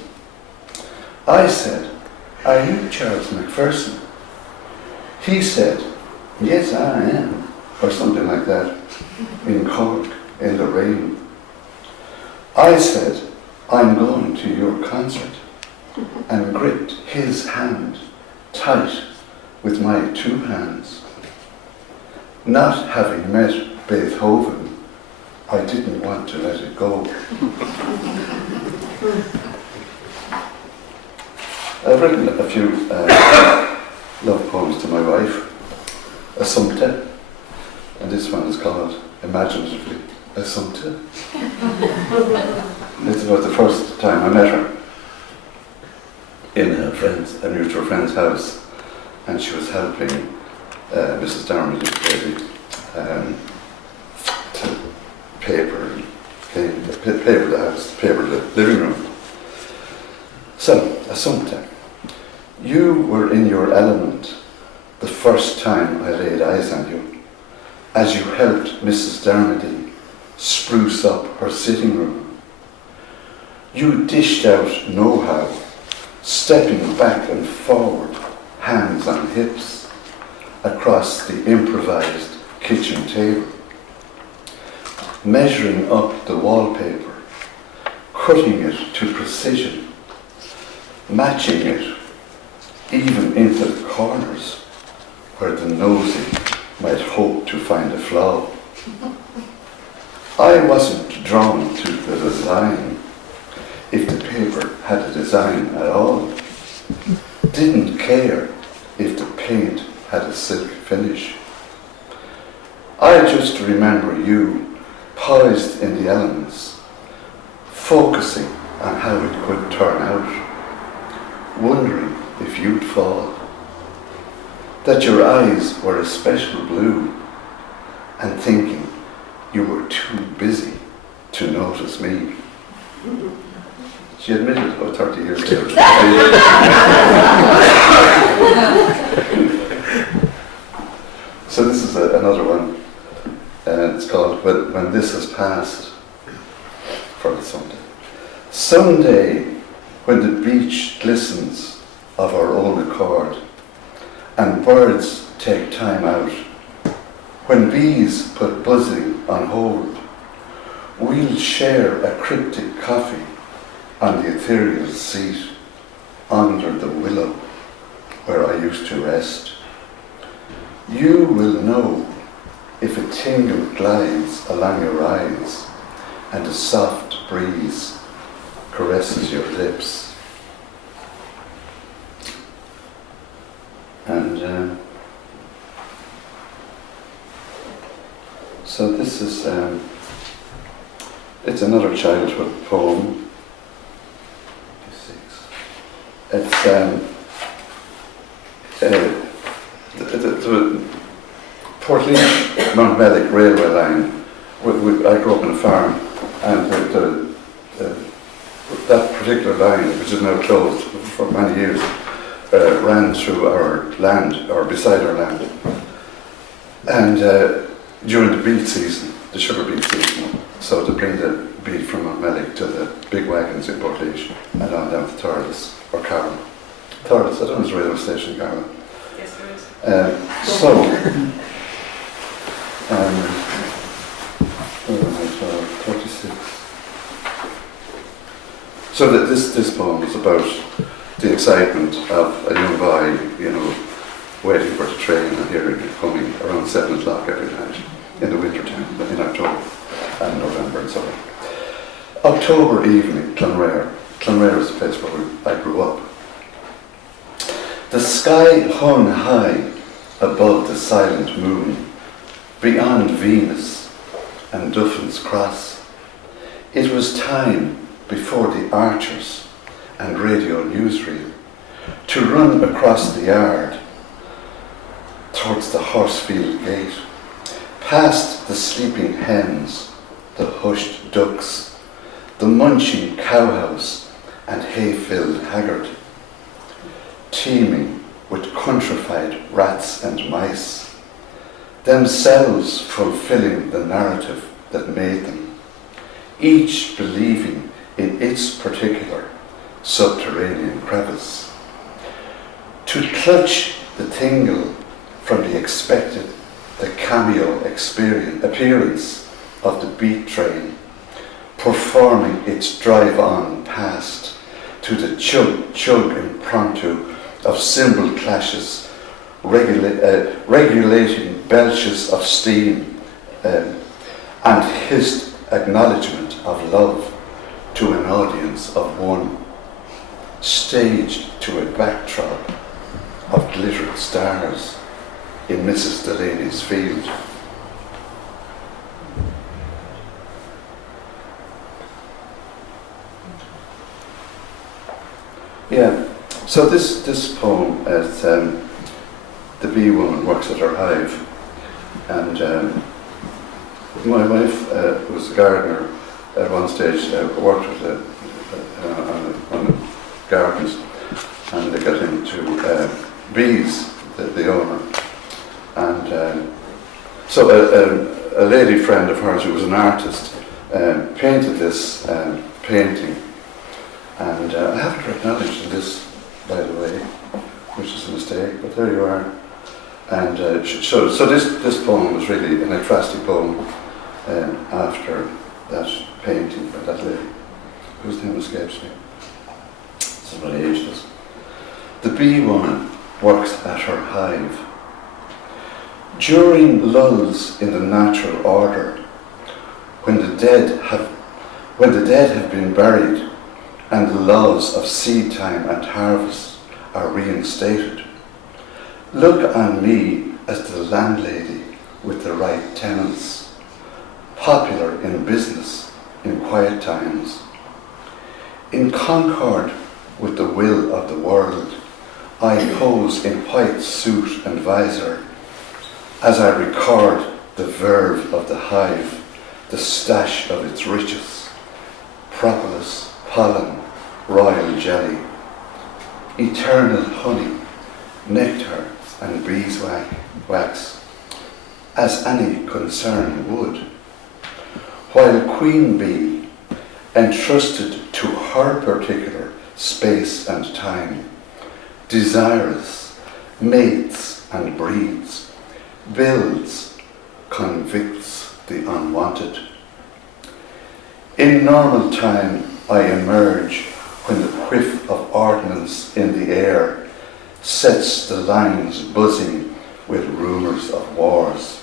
I said, "Are you Charles McPherson?" He said, "Yes, I am," or something like that, in Cork, in the rain. I said, "I'm going to your concert," and gripped his hand tight with my two hands. Not having met Beethoven, I didn't want to let it go. I've written a few love poems to my wife. Assumpta, and this one is called imaginatively Assumpta. This was the first time I met her in a mutual friend's house, and she was helping Mrs. Darmody to paper the house, paper the living room. So, Assumpta, you were in your element the first time I laid eyes on you, as you helped Mrs. Darmody spruce up her sitting room. You dished out know-how, stepping back and forward, hands on hips, across the improvised kitchen table, measuring up the wallpaper, cutting it to precision, matching it even into the corners where the nosy might hope to find a flaw. I wasn't drawn to the design, if the paper had a design at all. Didn't care if the paint had a silk finish. I just remember you poised in the elements, focusing on how it could turn out, wondering if you'd fall, that your eyes were a special blue, and thinking you were too busy to notice me. She admitted about 30 years later. So this is another one, and it's called When This Has Passed, for the Sunday. Someday, when the beach glistens of our own accord, and birds take time out, when bees put buzzing on hold, we'll share a cryptic coffee on the ethereal seat under the willow where I used to rest. You will know if a tingle glides along your eyes and a soft breeze caresses your lips. And so this is, it's another childhood poem. It's the Portlaoise Mount Mellick railway line. I grew up on a farm, and that particular line, which is now closed for many years, ran through our land, or beside our land. And during the beet season, the sugar beet season, so to bring the beet from Mount Mellick to the big wagons in Portlaoise and on down to Thurles or Carlow. Thurles, I don't know if there's a railway station in Carlow. Yes, there is. Where am I? 36. So that this poem is about the excitement of a young boy, waiting for the train and hearing it coming around 7 o'clock every night in the winter time, in October and November and so on. October evening, Clonrare. Clonrare is the place where I grew up. The sky hung high above the silent moon, beyond Venus and Duffin's Cross. It was time before the Archers and radio newsreel to run across the yard towards the Horsefield gate, past the sleeping hens, the hushed ducks, the munching cowhouse and hay-filled haggard, teeming with countrified rats and mice, themselves fulfilling the narrative that made them, each believing in its particular subterranean crevice. To clutch the tingle from the expected, the cameo appearance of the beat train, performing its drive-on past to the chug impromptu of cymbal clashes, regulating belches of steam, and hissed acknowledgement of love to an audience of one, staged to a backdrop of glittered stars in Mrs. Delaney's field. Yeah, so this poem, the bee woman works at her hive, and my wife was a gardener at one stage, worked with on the gardens, and they got into bees, the owner, and so a lady friend of hers who was an artist painted this painting. And I haven't acknowledged this, by the way, which is a mistake, but there you are. And so this poem was really an ecstatic poem after that painting by that lady, whose name escapes me. This is what age is. The bee woman works at her hive. During lulls in the natural order, when the dead have been buried, and the laws of seed time and harvest are reinstated, look on me as the landlady with the right tenants, popular in business in quiet times. In concord with the will of the world, I pose in white suit and visor as I record the verve of the hive, the stash of its riches, propolis, pollen, royal jelly, eternal honey, nectar and beeswax, as any concern would, while a queen bee, entrusted to her particular space and time, desirous, mates and breeds, builds, convicts the unwanted. In normal time I emerge when the whiff of ordnance in the air sets the lines buzzing with rumours of wars,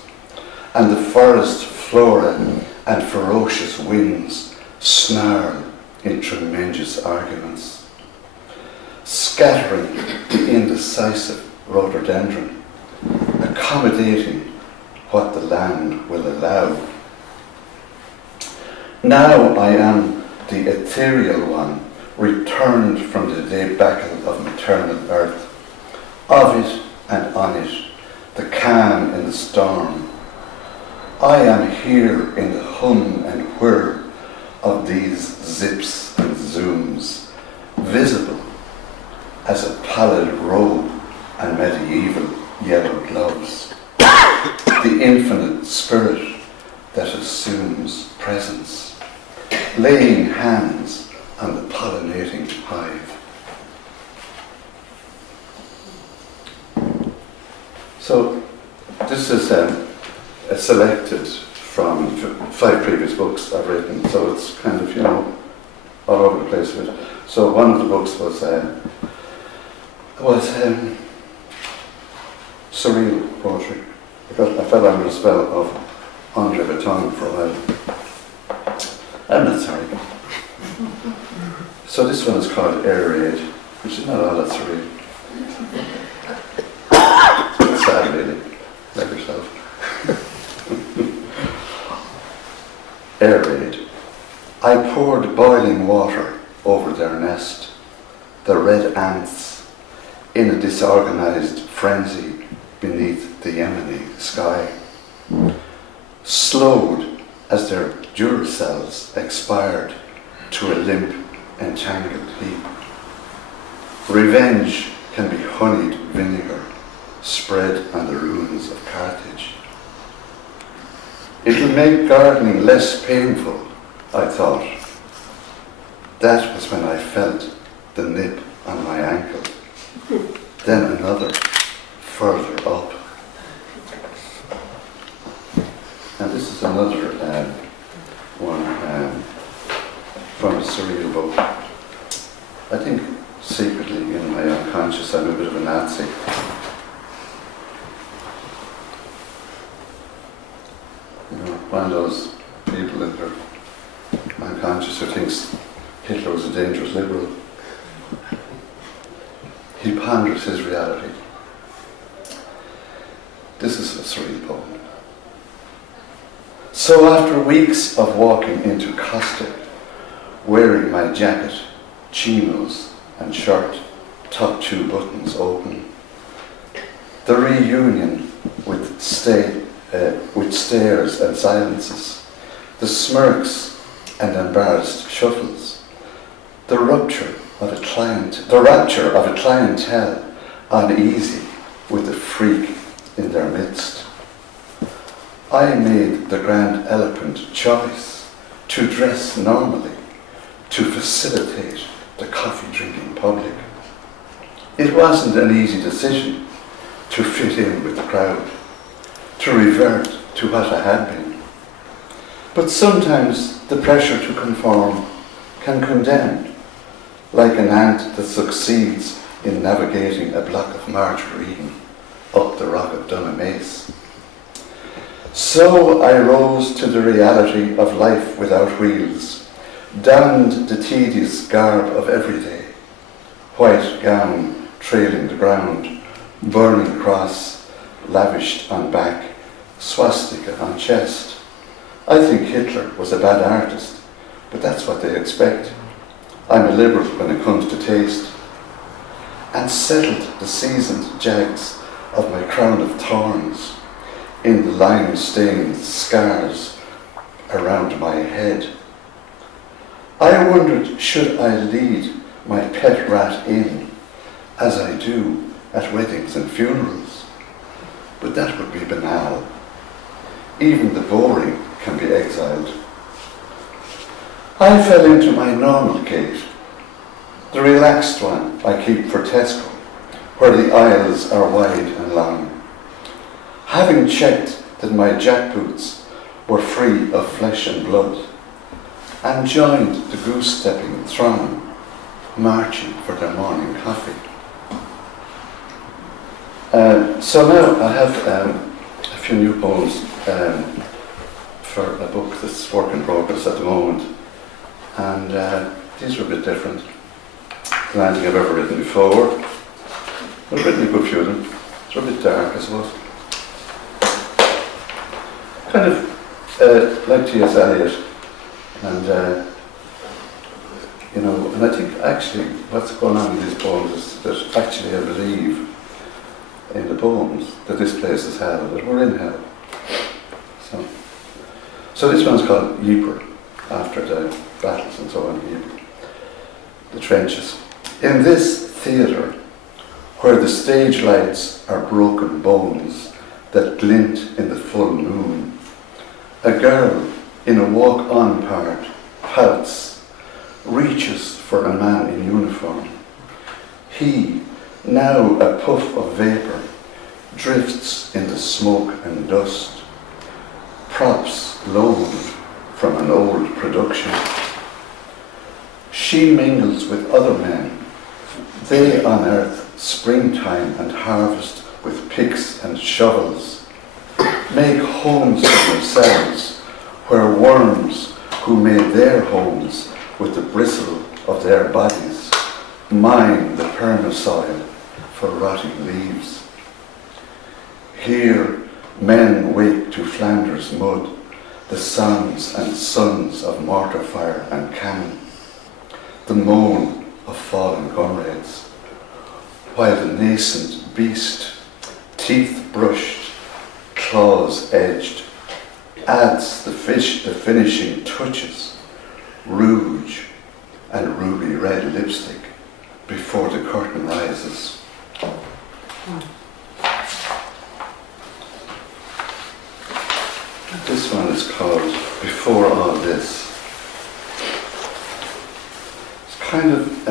and the forest flora and ferocious winds snarl in tremendous arguments, scattering the indecisive rhododendron, accommodating what the land will allow. Now I am the ethereal one, returned from the debacle of maternal earth, of it and on it, the calm in the storm. I am here in the hum and whir of these zips and zooms, visible as a pallid robe and medieval yellow gloves, the infinite spirit that assumes presence, laying hands on the pollinating hive. So this is selected from 5 previous books I've written, so it's kind of, all over the place with it. So one of the books was surreal poetry. I fell under the spell of Andre Breton for a while. I'm not sorry. So this one is called Air Raid, which is not all that surreal. It's sad, really, like yourself. Air Raid. I poured boiling water over their nest, the red ants, in a disorganized frenzy beneath the emanating sky, slowed as their Duracells expired to a limp, entangled heap. Revenge can be honeyed vinegar spread on the ruins of Carthage. It will make gardening less painful, I thought. That was when I felt the nip on my ankle. Then another, further up. And this is another one from a surreal book. I think secretly in my unconscious I'm a bit of a Nazi. One of those people in their unconscious who thinks Hitler was a dangerous liberal. He ponders his reality. This is a surreal poem. So after weeks of walking into Costa, wearing my jacket, chinos and shirt, top 2 buttons open, the reunion with stares and silences, the smirks and embarrassed shuffles, the rapture of a clientele uneasy with the freak in their midst. I made the grand eloquent choice to dress normally, to facilitate the coffee drinking public. It wasn't an easy decision to fit in with the crowd, to revert to what I had been. But sometimes the pressure to conform can condemn, like an ant that succeeds in navigating a block of margarine up the rock of Dunamace. So I rose to the reality of life without wheels, donned the tedious garb of everyday, white gown trailing the ground, burning cross lavished on back, swastika on chest. I think Hitler was a bad artist, but that's what they expect. I'm a liberal when it comes to taste. And settled the seasoned jags of my crown of thorns in the lime-stained scars around my head. I wondered, should I lead my pet rat in, as I do at weddings and funerals? But that would be banal. Even the boring can be exiled. I fell into my normal gait, the relaxed one I keep for Tesco, where the aisles are wide and long. Having checked that my jackboots were free of flesh and blood, and joined the goose-stepping throng, marching for their morning coffee. So now I have a few new poems for a book that's work in progress at the moment, and these are a bit different than anything I've ever written before. I've written a good few of them. They're a bit dark, I suppose. Kind of like T.S. Eliot, and and I think actually what's going on in these poems is that actually I believe in the poems that this place is hell, that we're in hell. So this one's called Ypres, after the battles and so on, Ypres, the trenches. In this theatre, where the stage lights are broken bones that glint in the full moon, a girl in a walk-on part pouts, reaches for a man in uniform. He, now a puff of vapour, drifts in the smoke and dust, props loaned from an old production. She mingles with other men. They unearth springtime and harvest with picks and shovels, make homes for themselves where worms who made their homes with the bristle of their bodies mine the perma-soil for rotting leaves. Here men wake to Flanders mud, the sons and sons of mortar fire and cannon, the moan of fallen comrades, while the nascent beast, teeth brushed, claws edged, adds the finishing touches, rouge and ruby red lipstick before the curtain rises. This one is called Before All This. It's kind of,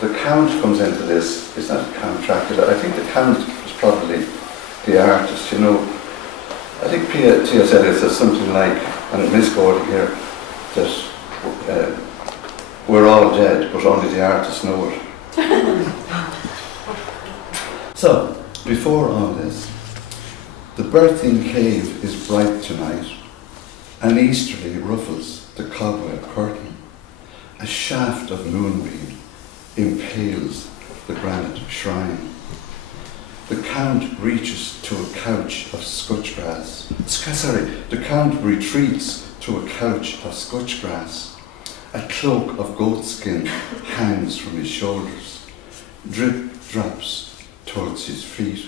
the count comes into this. It's not a count track, I think the count is probably the artist, I think T.S. Eliot says something like, and I'm misquoting here, that we're all dead, but only the artists know it. So, before all this, the birthing cave is bright tonight. An easterly ruffles the cobweb curtain. A shaft of moonbeam impales the granite shrine. The Count reaches to a couch of scotch grass. The Count retreats to a couch of scotch grass. A cloak of goatskin hangs from his shoulders. Drip drops towards his feet.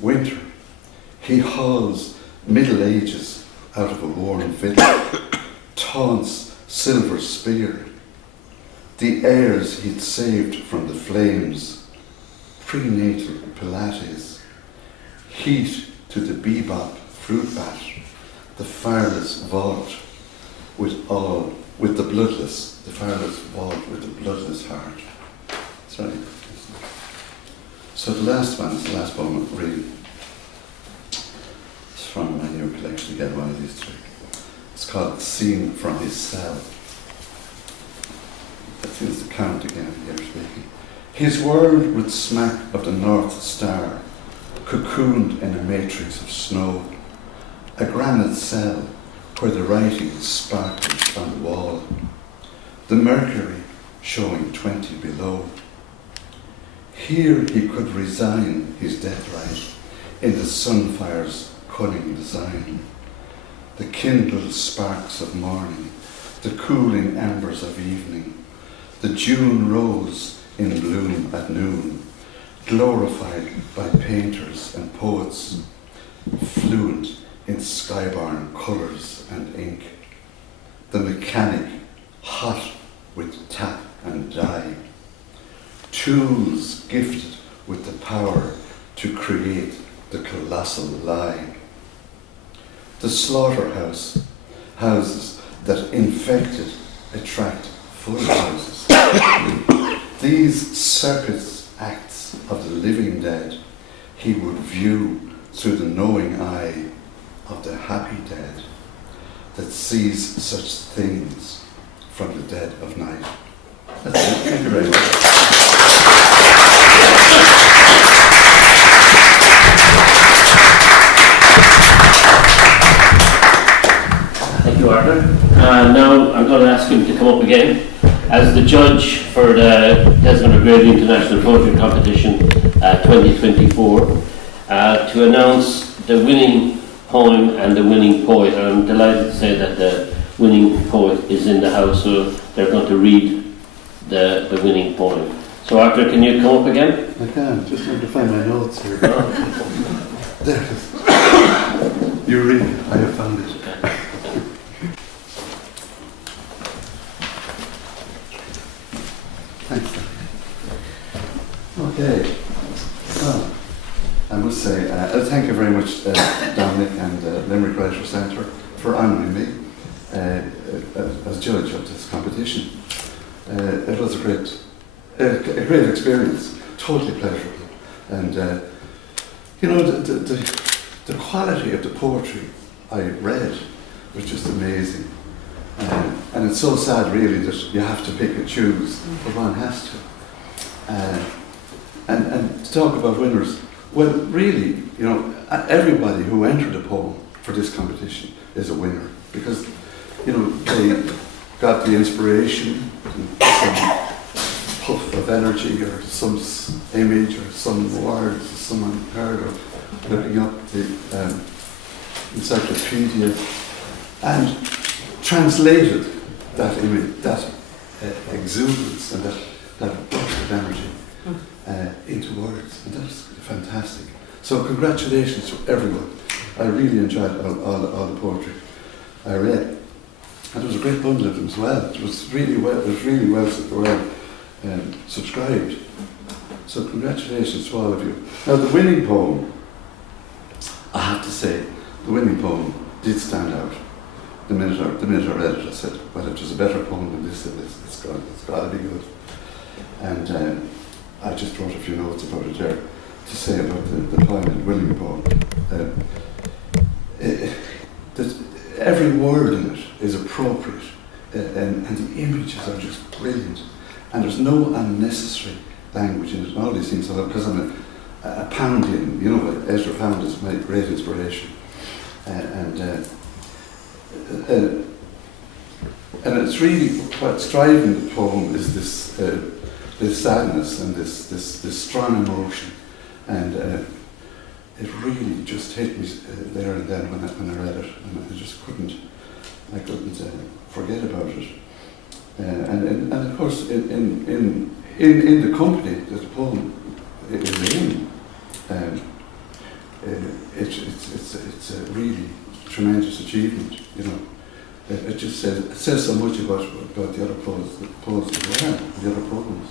Winter. He hauls Middle Ages out of a worn fiddle. Taunts silver spear. The airs he'd saved from the flames. Prenatal Pilates. Heat to the bebop fruit bat. The fireless vault with the bloodless. The fireless vault with the bloodless heart. Sorry. So the last one is the last poem I'm reading. It's from my new collection again, one of these three. It's called Scene from His Cell. That is the Count again here speaking. His world would smack of the North Star, cocooned in a matrix of snow, a granite cell where the writing sparkled on the wall, the mercury showing 20 below. Here he could resign his death right in the sunfire's cunning design, the kindled sparks of morning, the cooling embers of evening, the June rose in bloom at noon, glorified by painters and poets, fluent in skyborn colours and ink, the mechanic hot with tap and dye, tools gifted with the power to create the colossal lie. The slaughterhouse, houses that infected attract full houses. These circus acts of the living dead he would view through the knowing eye of the happy dead that sees such things from the dead of night. That's it. Thank you very much. Thank you, Arthur. Now I'm going to ask him to come up again as the judge for the Desmond O'Grady International Poetry Competition 2024 to announce the winning poem and the winning poet. And I'm delighted to say that the winning poet is in the house, so they're going to read the winning poem. So Arthur, can you come up again? I can, just trying to find my notes here. There it is. You read, I have found it. Okay. Thanks. Okay, so I must say thank you very much, Dominic and Limerick Writers Centre, for honouring me as judge of this competition. It was a great experience, totally pleasurable, and you know the quality of the poetry I read was just amazing. And it's so sad, really, that you have to pick and choose, but one has to. And to talk about winners, well, really, you know, everybody who entered a poem for this competition is a winner, because, you know, they got the inspiration, some puff of energy, or some image, or some words someone heard, or looking up the encyclopedia, and translated that image, that exuberance and that burst of energy into words, and that's fantastic. So congratulations to everyone. I really enjoyed all the poetry I read, and there was a great bundle of them as well. It was really well subscribed. So congratulations to all of you. Now the winning poem, I have to say, the winning poem did stand out. The minute I read it, I said, well, if there's a better poem than this, it's got to be good. And I just wrote a few notes about it there to say about the poem and winning poem. That every word in it is appropriate, and the images are just brilliant. And there's no unnecessary language in it, and all these things, because I'm a Poundian, you know, Ezra Pound is my great inspiration. And it's really what's driving the poem is this sadness and this strong emotion And it really just hit me there and then when I read it, and I just couldn't forget about it. And of course, in the company that the poem is in, it's a really tremendous achievement. You know, it just says so much about the other poets as well, the other poems.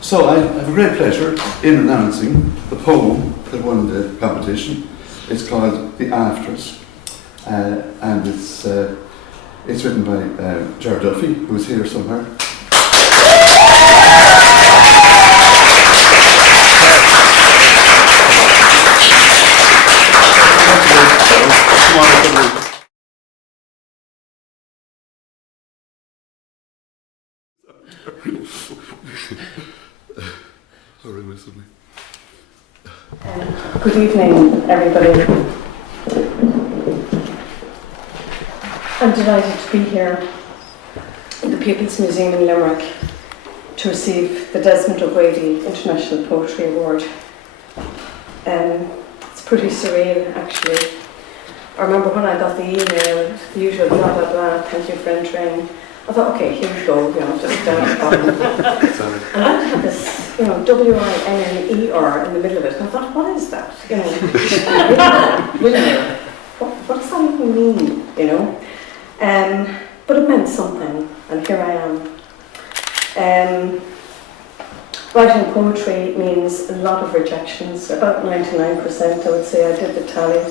So I have a great pleasure in announcing the poem that won the competition. It's called The Afters, and it's written by Ger Duffy, who's here somewhere. Good evening, everybody. I'm delighted to be here at the People's Museum in Limerick to receive the Desmond O'Grady International Poetry Award. It's pretty surreal, actually. I remember when I got the email, the usual blah blah blah, thank you for entering. I thought, okay, here we go, just down the bottom. And then I had this, W-I-N-N-E-R in the middle of it. And I thought, what is that? Winner. What does that even mean, But it meant something, and here I am. Writing poetry means a lot of rejections, about 99%, I would say. I did the tally.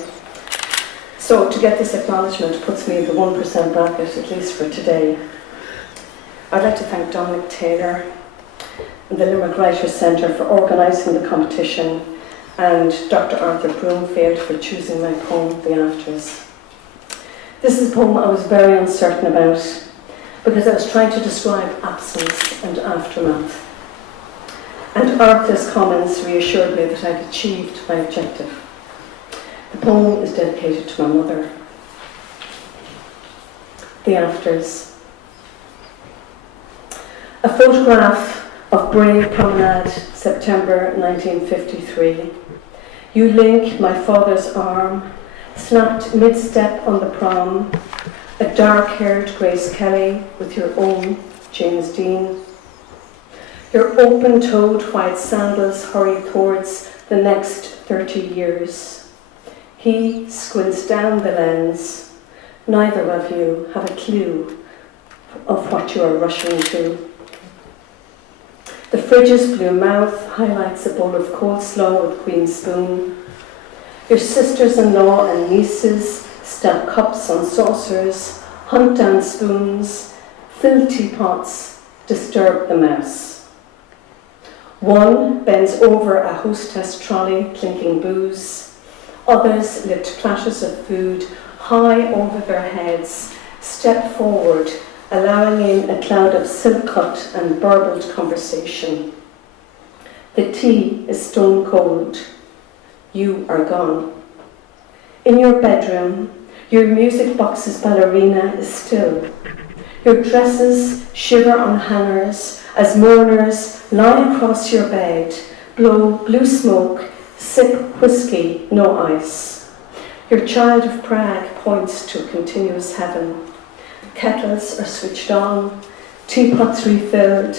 So to get this acknowledgement puts me in the 1% bracket, at least for today. I'd like to thank Dominic Taylor and the Limerick Writers' Centre for organising the competition, and Dr. Arthur Broomfield for choosing my poem, The Afters. This is a poem I was very uncertain about because I was trying to describe absence and aftermath. And Arthur's comments reassured me that I'd achieved my objective. The poem is dedicated to my mother. The Afters. A photograph of Bray Promenade, September 1953. You link my father's arm, snapped mid-step on the prom, a dark-haired Grace Kelly with your own James Dean. Your open-toed white sandals hurry towards the next 30 years. He squints down the lens. Neither of you have a clue of what you are rushing to. The fridge's blue mouth highlights a bowl of coleslaw with green spoon. Your sisters-in-law and nieces stamp cups on saucers, hunt down spoons, fill teapots, disturb the mouse. One bends over a hostess trolley clinking booze. Others lift platters of food high over their heads, step forward, allowing in a cloud of silk-cut and burbled conversation. The tea is stone cold. You are gone. In your bedroom, your music box's ballerina is still. Your dresses shiver on hangers as mourners lie across your bed, blow blue smoke, sip whiskey, no ice. Your child of Prague points to a continuous heaven. Kettles are switched on, teapots refilled.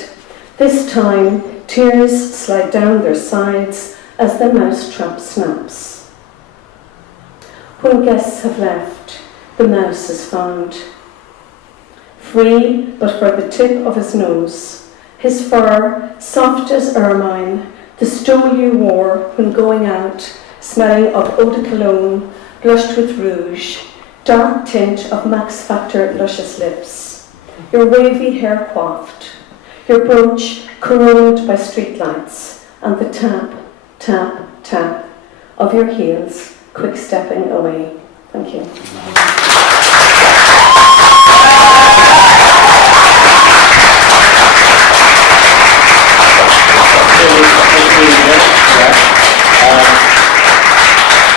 This time, tears slide down their sides as the mousetrap snaps. When guests have left, the mouse is found. Free, but for the tip of his nose. His fur, soft as ermine, the stole you wore when going out, smelling of eau de cologne, blushed with rouge, dark tint of Max Factor luscious lips, your wavy hair coiffed, your brooch corroded by streetlights, and the tap, tap, tap of your heels, quick stepping away. Thank you.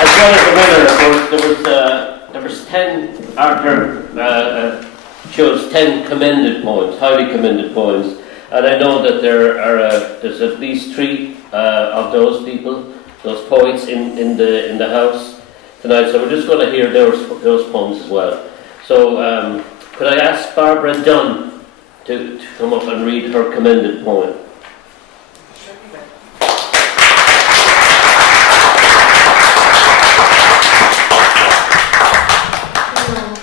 As well as the winner, there was 10. Arthur chose 10 commended poems, highly commended poems, and I know that there's at least 3 of those people those poets in the house tonight. So we're just going to hear those poems as well. So could I ask Barbara Dunn to come up and read her commended poem?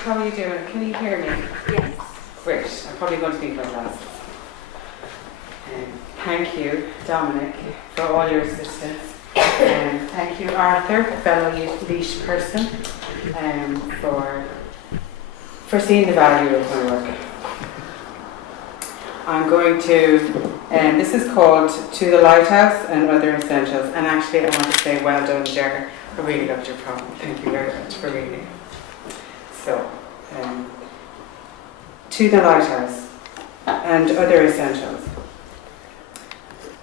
How are you doing? Can you hear me? Yes. Great. I'm probably going to need my glasses. Thank you, Dominic, for all your assistance. Thank you, Arthur, fellow Laois person, for seeing the value of my work. I'm going to, this is called To the Lighthouse and Other Essentials, and actually I want to say well done, Ger. I really loved your poem. Thank you very much for reading it. So, To the Lighthouse and Other Essentials.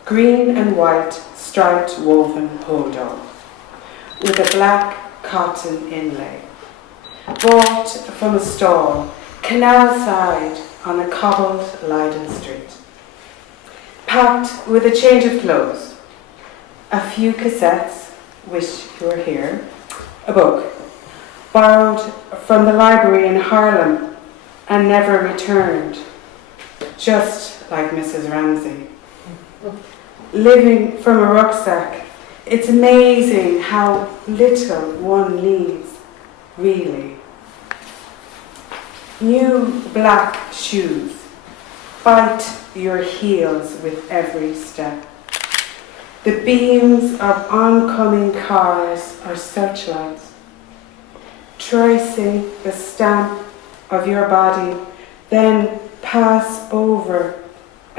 Green and white striped woven hold-all with a black cotton inlay, bought from a stall canal side on a cobbled Leiden street, packed with a change of clothes, a few cassettes, wish you were here, a book, borrowed from the library in Harlem and never returned, just like Mrs. Ramsey. Living from a rucksack, it's amazing how little one needs, really. New black shoes, bite your heels with every step. The beams of oncoming cars are searchlights, tracing the stamp of your body, then pass over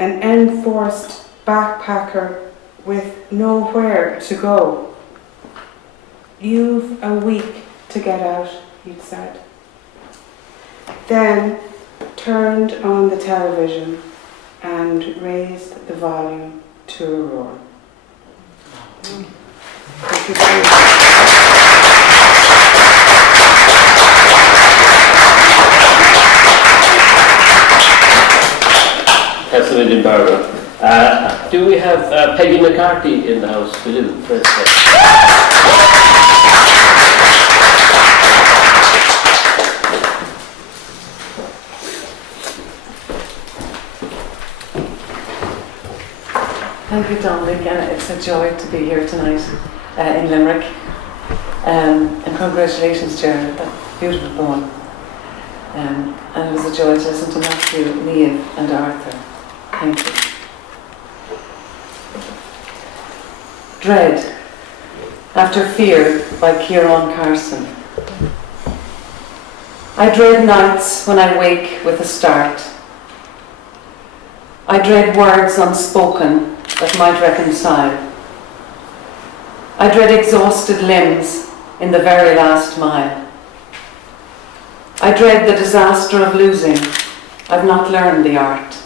an enforced backpacker with nowhere to go. You've a week to get out, you'd said. Then turned on the television and raised the volume to a roar. Thank you very much. Thanks a million, Barbara. Do we have Peggy McCarthy in the house? We do. Thank you, Dominic, and it's a joy to be here tonight in Limerick. And congratulations, Jared, that beautiful poem. And it was a joy to listen to Matthew, Niamh, and Arthur. Thank you. Dread, After Fear by Kieran Carson. I dread nights when I wake with a start. I dread words unspoken that might reconcile. I dread exhausted limbs in the very last mile. I dread the disaster of losing. I've not learned the art.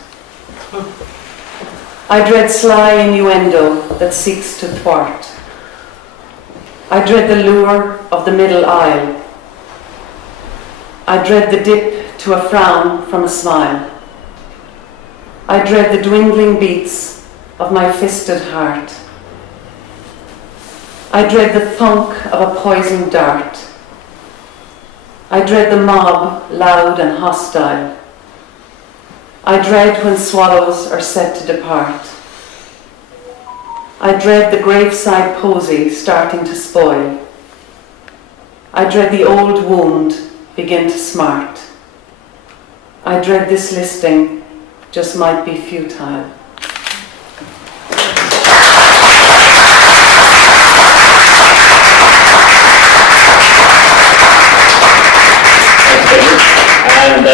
I dread sly innuendo that seeks to thwart. I dread the lure of the middle aisle. I dread the dip to a frown from a smile. I dread the dwindling beats of my fisted heart. I dread the thunk of a poisoned dart. I dread the mob, loud and hostile. I dread when swallows are set to depart. I dread the graveside posy starting to spoil. I dread the old wound begin to smart. I dread this listing just might be futile. And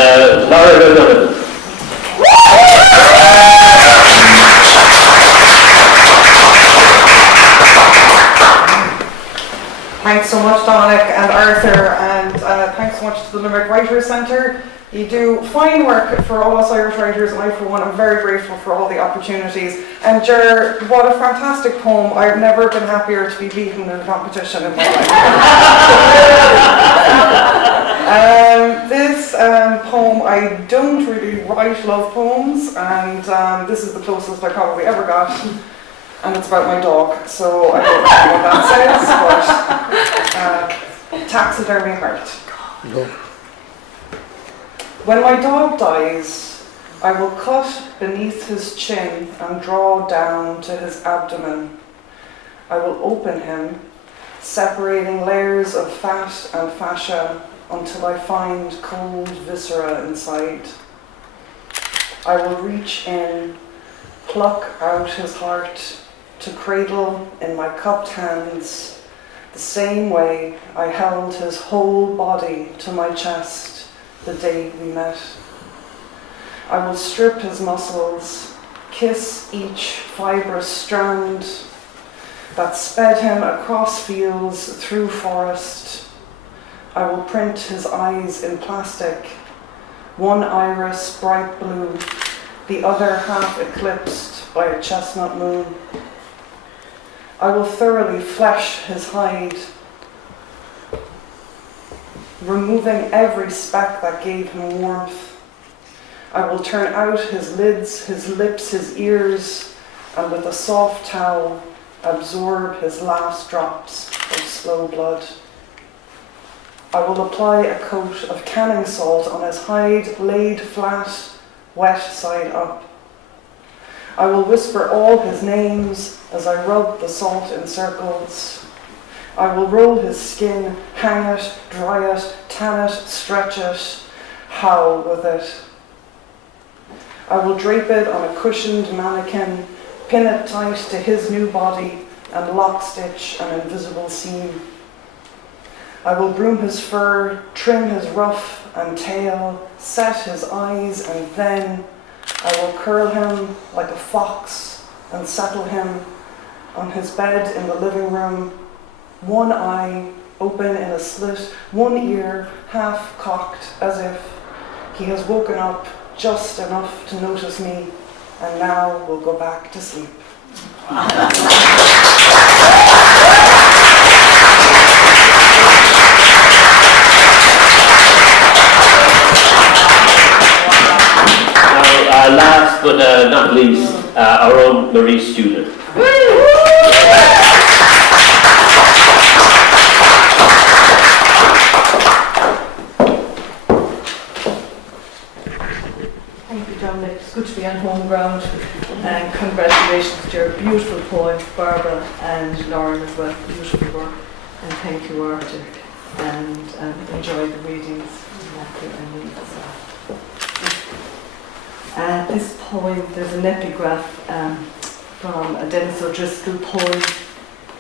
Laura O'Donovan. Thanks so much, Dominic and Arthur, and thanks so much to the Limerick Writers' Centre. You do fine work for all us Irish writers, and I, for one, am very grateful for all the opportunities. And Ger, what a fantastic poem. I've never been happier to be beaten in a competition in my life. This poem, I don't really write love poems, and this is the closest I probably ever got. and it's about my dog, so I don't know what that says, but taxidermy heart. When my dog dies, I will cut beneath his chin and draw down to his abdomen. I will open him, separating layers of fat and fascia until I find cold viscera inside. I will reach in, pluck out his heart to cradle in my cupped hands the same way I held his whole body to my chest the day we met. I will strip his muscles, kiss each fibrous strand that sped him across fields through forest. I will print his eyes in plastic, one iris bright blue, the other half eclipsed by a chestnut moon. I will thoroughly flesh his hide, removing every speck that gave him warmth. I will turn out his lids, his lips, his ears, and with a soft towel absorb his last drops of slow blood. I will apply a coat of canning salt on his hide, laid flat, wet side up. I will whisper all his names as I rub the salt in circles. I will roll his skin, hang it, dry it, tan it, stretch it, howl with it. I will drape it on a cushioned mannequin, pin it tight to his new body, and lock stitch an invisible seam. I will broom his fur, trim his ruff and tail, set his eyes, and then I will curl him like a fox and settle him on his bed in the living room, one eye open in a slit, one ear half cocked as if he has woken up just enough to notice me and now will go back to sleep. Last but not least, our own Marie student. Thank you, Dominic. It's good to be on home ground, and congratulations to your beautiful poem, Barbara, and Lauren as well. Beautiful work, and thank you, Arthur, and enjoy the readings, Matthew and Niamh as well. This poem, there's an epigraph from a Dennis O'Driscoll poem,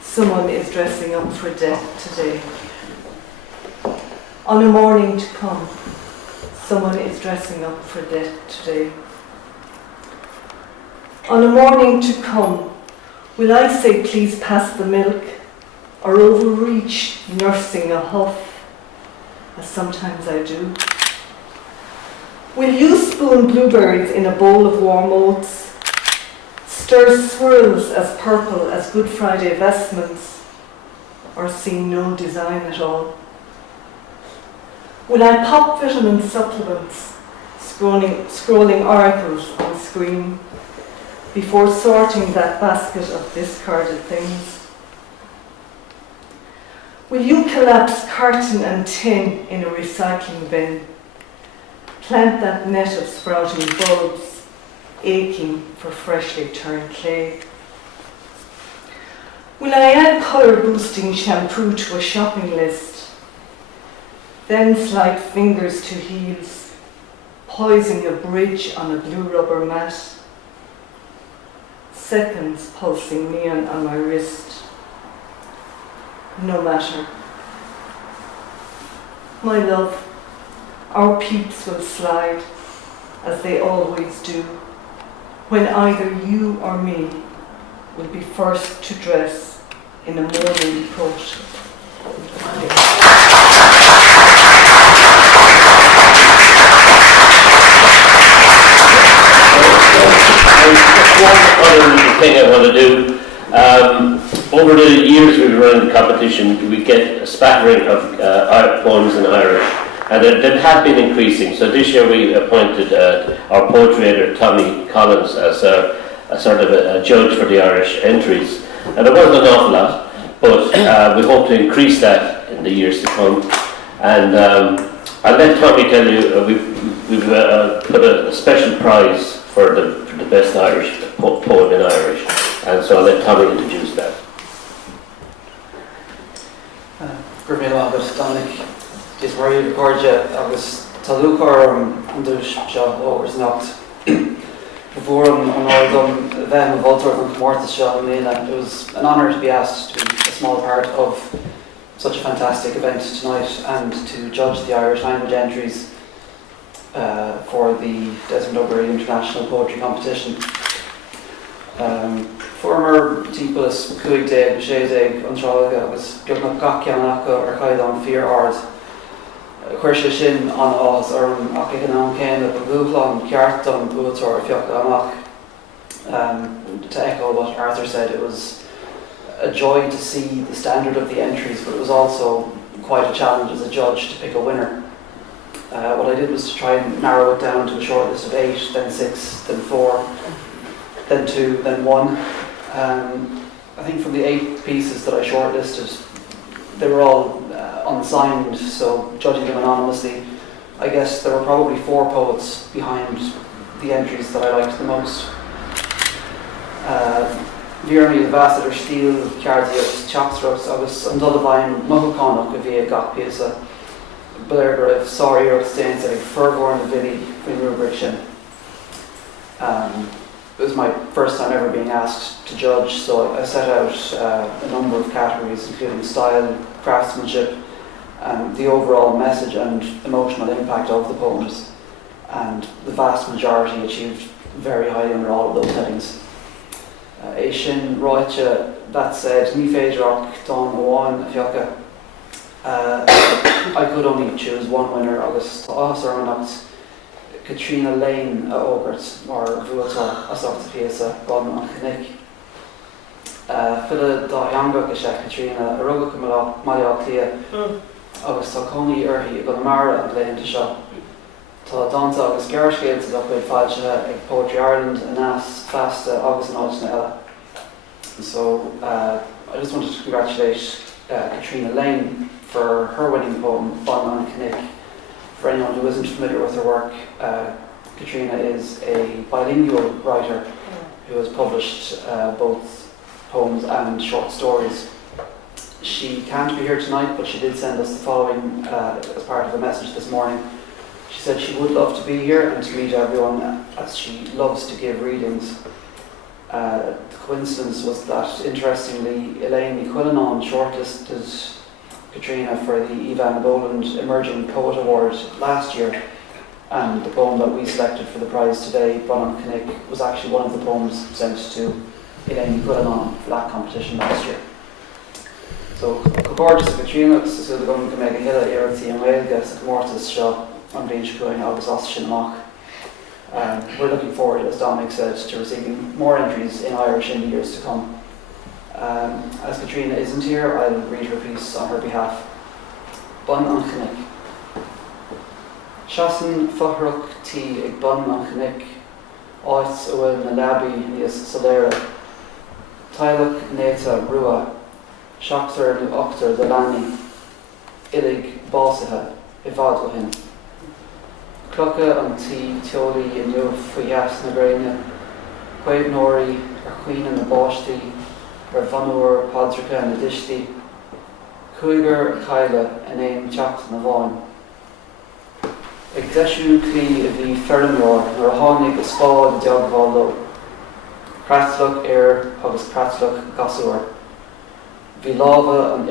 Someone is Dressing Up for Death Today. On a morning to come, someone is dressing up for death today. On a morning to come, will I say please pass the milk, or overreach nursing a huff, as sometimes I do? Will you spoon bluebirds in a bowl of warm oats, stir swirls as purple as Good Friday vestments, or see no design at all? Will I pop vitamin supplements, scrolling articles on screen, before sorting that basket of discarded things? Will you collapse carton and tin in a recycling bin, plant that net of sprouting bulbs, aching for freshly turned clay? Will I add colour-boosting shampoo to a shopping list, then slide fingers to heels, poising a bridge on a blue rubber mat, seconds pulsing neon on my wrist? No matter. My love, our peeps will slide, as they always do, when either you or me will be first to dress in a morning coat. One other thing I want to do, over the years we've run the competition, we get a spattering of poems in Irish, and they have been increasing. So this year we appointed our poetry editor Tommy Collins as sort of a judge for the Irish entries. And there wasn't an awful lot, but we hope to increase that in the years to come. And I'll let Tommy tell you, we've put a special prize for the best Irish poem in Irish, and so I'll let Tommy introduce that. Good morning, Dominic. Just where you record you, agus talúcar an dúis seo ógurs nacht. Before an organ event of Walter and Comortas show, it was an honour to be asked to be a small part of such a fantastic event tonight and to judge the Irish language entries for the Desmond O'Grady International Poetry Competition. Former Típolis Cuigdeg, Shadeg, Unsrága agus Gugna Gacianacha or Chaidan Fear Ard. Cuirsha Shin on Oz or Akiganam Kane, the Baguglan, Kjartan, Buator, Fioka Amak. To echo what Arthur said, it was a joy to see the standard of the entries, but it was also quite a challenge as a judge to pick a winner. What I did was to try and narrow it down to a short list of 8, then 6, then 4, then 2, then 1. I think from the 8 pieces that I shortlisted, they were all unsigned, so judging them anonymously, I guess there were probably 4 poets behind the entries that I liked the most. Bhíornaí Vassar Stíl, Ceartaíocht, Teachsrus, agus an dul bhain Mohucánach a bhí gach píosa. Blairgrave, Sáiríocht Stains ag Fervor na Vili in rubric sin. It was my first time ever being asked to judge, so I set out a number of categories, including style, craftsmanship, the overall message and emotional impact of the poems, and the vast majority achieved very highly under all of those headings. Sin Roiche, that said, ní féidirach don Owen Fioca. I could only choose one winner, agus Osarmanacht Katrina Lane Ogert, or Vuator, Asocta Piesa, Bon an Chinnick. Fila da Yanga Gasha Katrina, Aruga Malia Clia, agus Taconi Urhi, Gunamara and Lane to Shaw. Tá Danta agus Gershgate to Duckwood Fadja, ag Poetry Ireland, and Nas Fasta, August and Alton Ella. So I just wanted to congratulate Katrina Lane for her winning poem, Bon an Chinnick. For anyone who isn't familiar with her work, Katrina is a bilingual writer who has published both poems and short stories. She can't be here tonight, but she did send us the following as part of a message this morning. She said she would love to be here and to meet everyone, as she loves to give readings. The coincidence was that, interestingly, Elaine Quillinan shortlisted Katrina for the Evan Boland Emerging Poet Award last year, and the poem that we selected for the prize today, Bon an Chinnick, was actually one of the poems sent to Elaine Quillinan for that competition last year. So, gorgeous Katrina, so the government can make a hill of Ericty and Wales, Comortas Shaw, on Beach Going August Austin Mock. We're looking forward, as Dominic said, to receiving more entries in Irish in the years to come. As Katrina isn't here, I'll read her piece on her behalf. Bon an Chinnick. Shasan Fahruk T ag Bon an Chinnick, Ois Owen Nalabi Nias Solera, Tyluk Neta Rua, Shakter nu Octor the Lani, Ilig Balsaha, Ivadwahin. Clucka an T Tioli in Yo Fuyas Nagrania, Quaid Nori, or Queen in the Boshti, or Vanur Podrika and the Dishti, Kuiger Kaila and Aim Chapt na Vaughan. Ag Deshu Clee vi Ferrimor, nor Honig a Spa and Diogvallo, Pratluk agus Pratluk Gosur, vi Lava and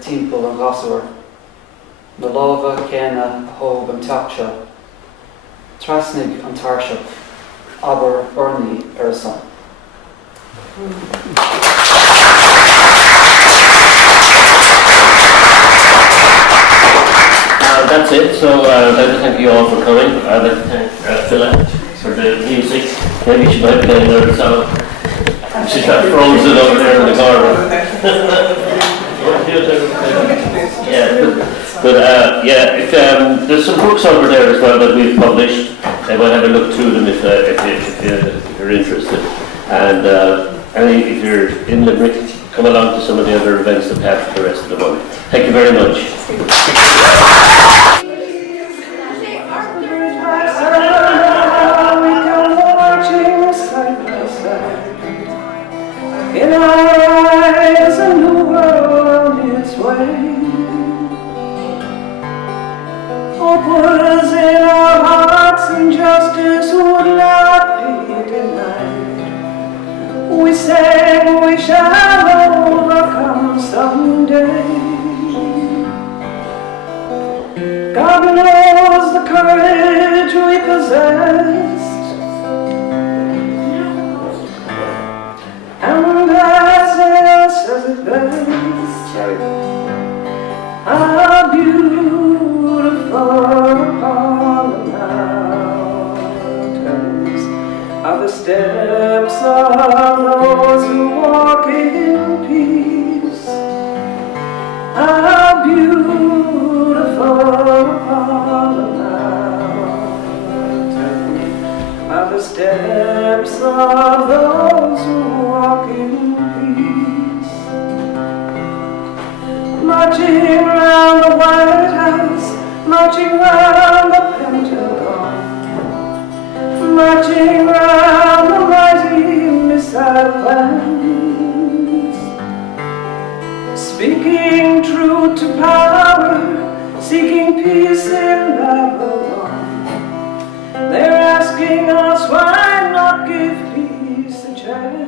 Timple and Gosur, na Lava Kena Hob and Taksha, Trasnig and Tarshuk, Aber Bernie Erson. That's it, so I'd like to thank you all for coming. I'd like to thank Philip for the music. Maybe she might play another song. She's got frozen over there in the garden. If there's some books over there as well that we've published. I might have a look through them if you're interested. And if you're in Limerick, come along to some of the other events that we have for the rest of the month. Thank you very much. In our eyes, a new world its way. Hope was in our hearts, and justice would not be denied. We sang, we shall overcome someday. God knows the courage we possessed, and that says it best. How beautiful upon the mountains are the steps of those who walk in peace. How beautiful upon the mountains are the steps of those who walk in peace. Marching round the White House, marching round the Pentagon, marching round the mighty missile plants, speaking truth to power, seeking peace in Babylon. They're asking us why not give peace a chance.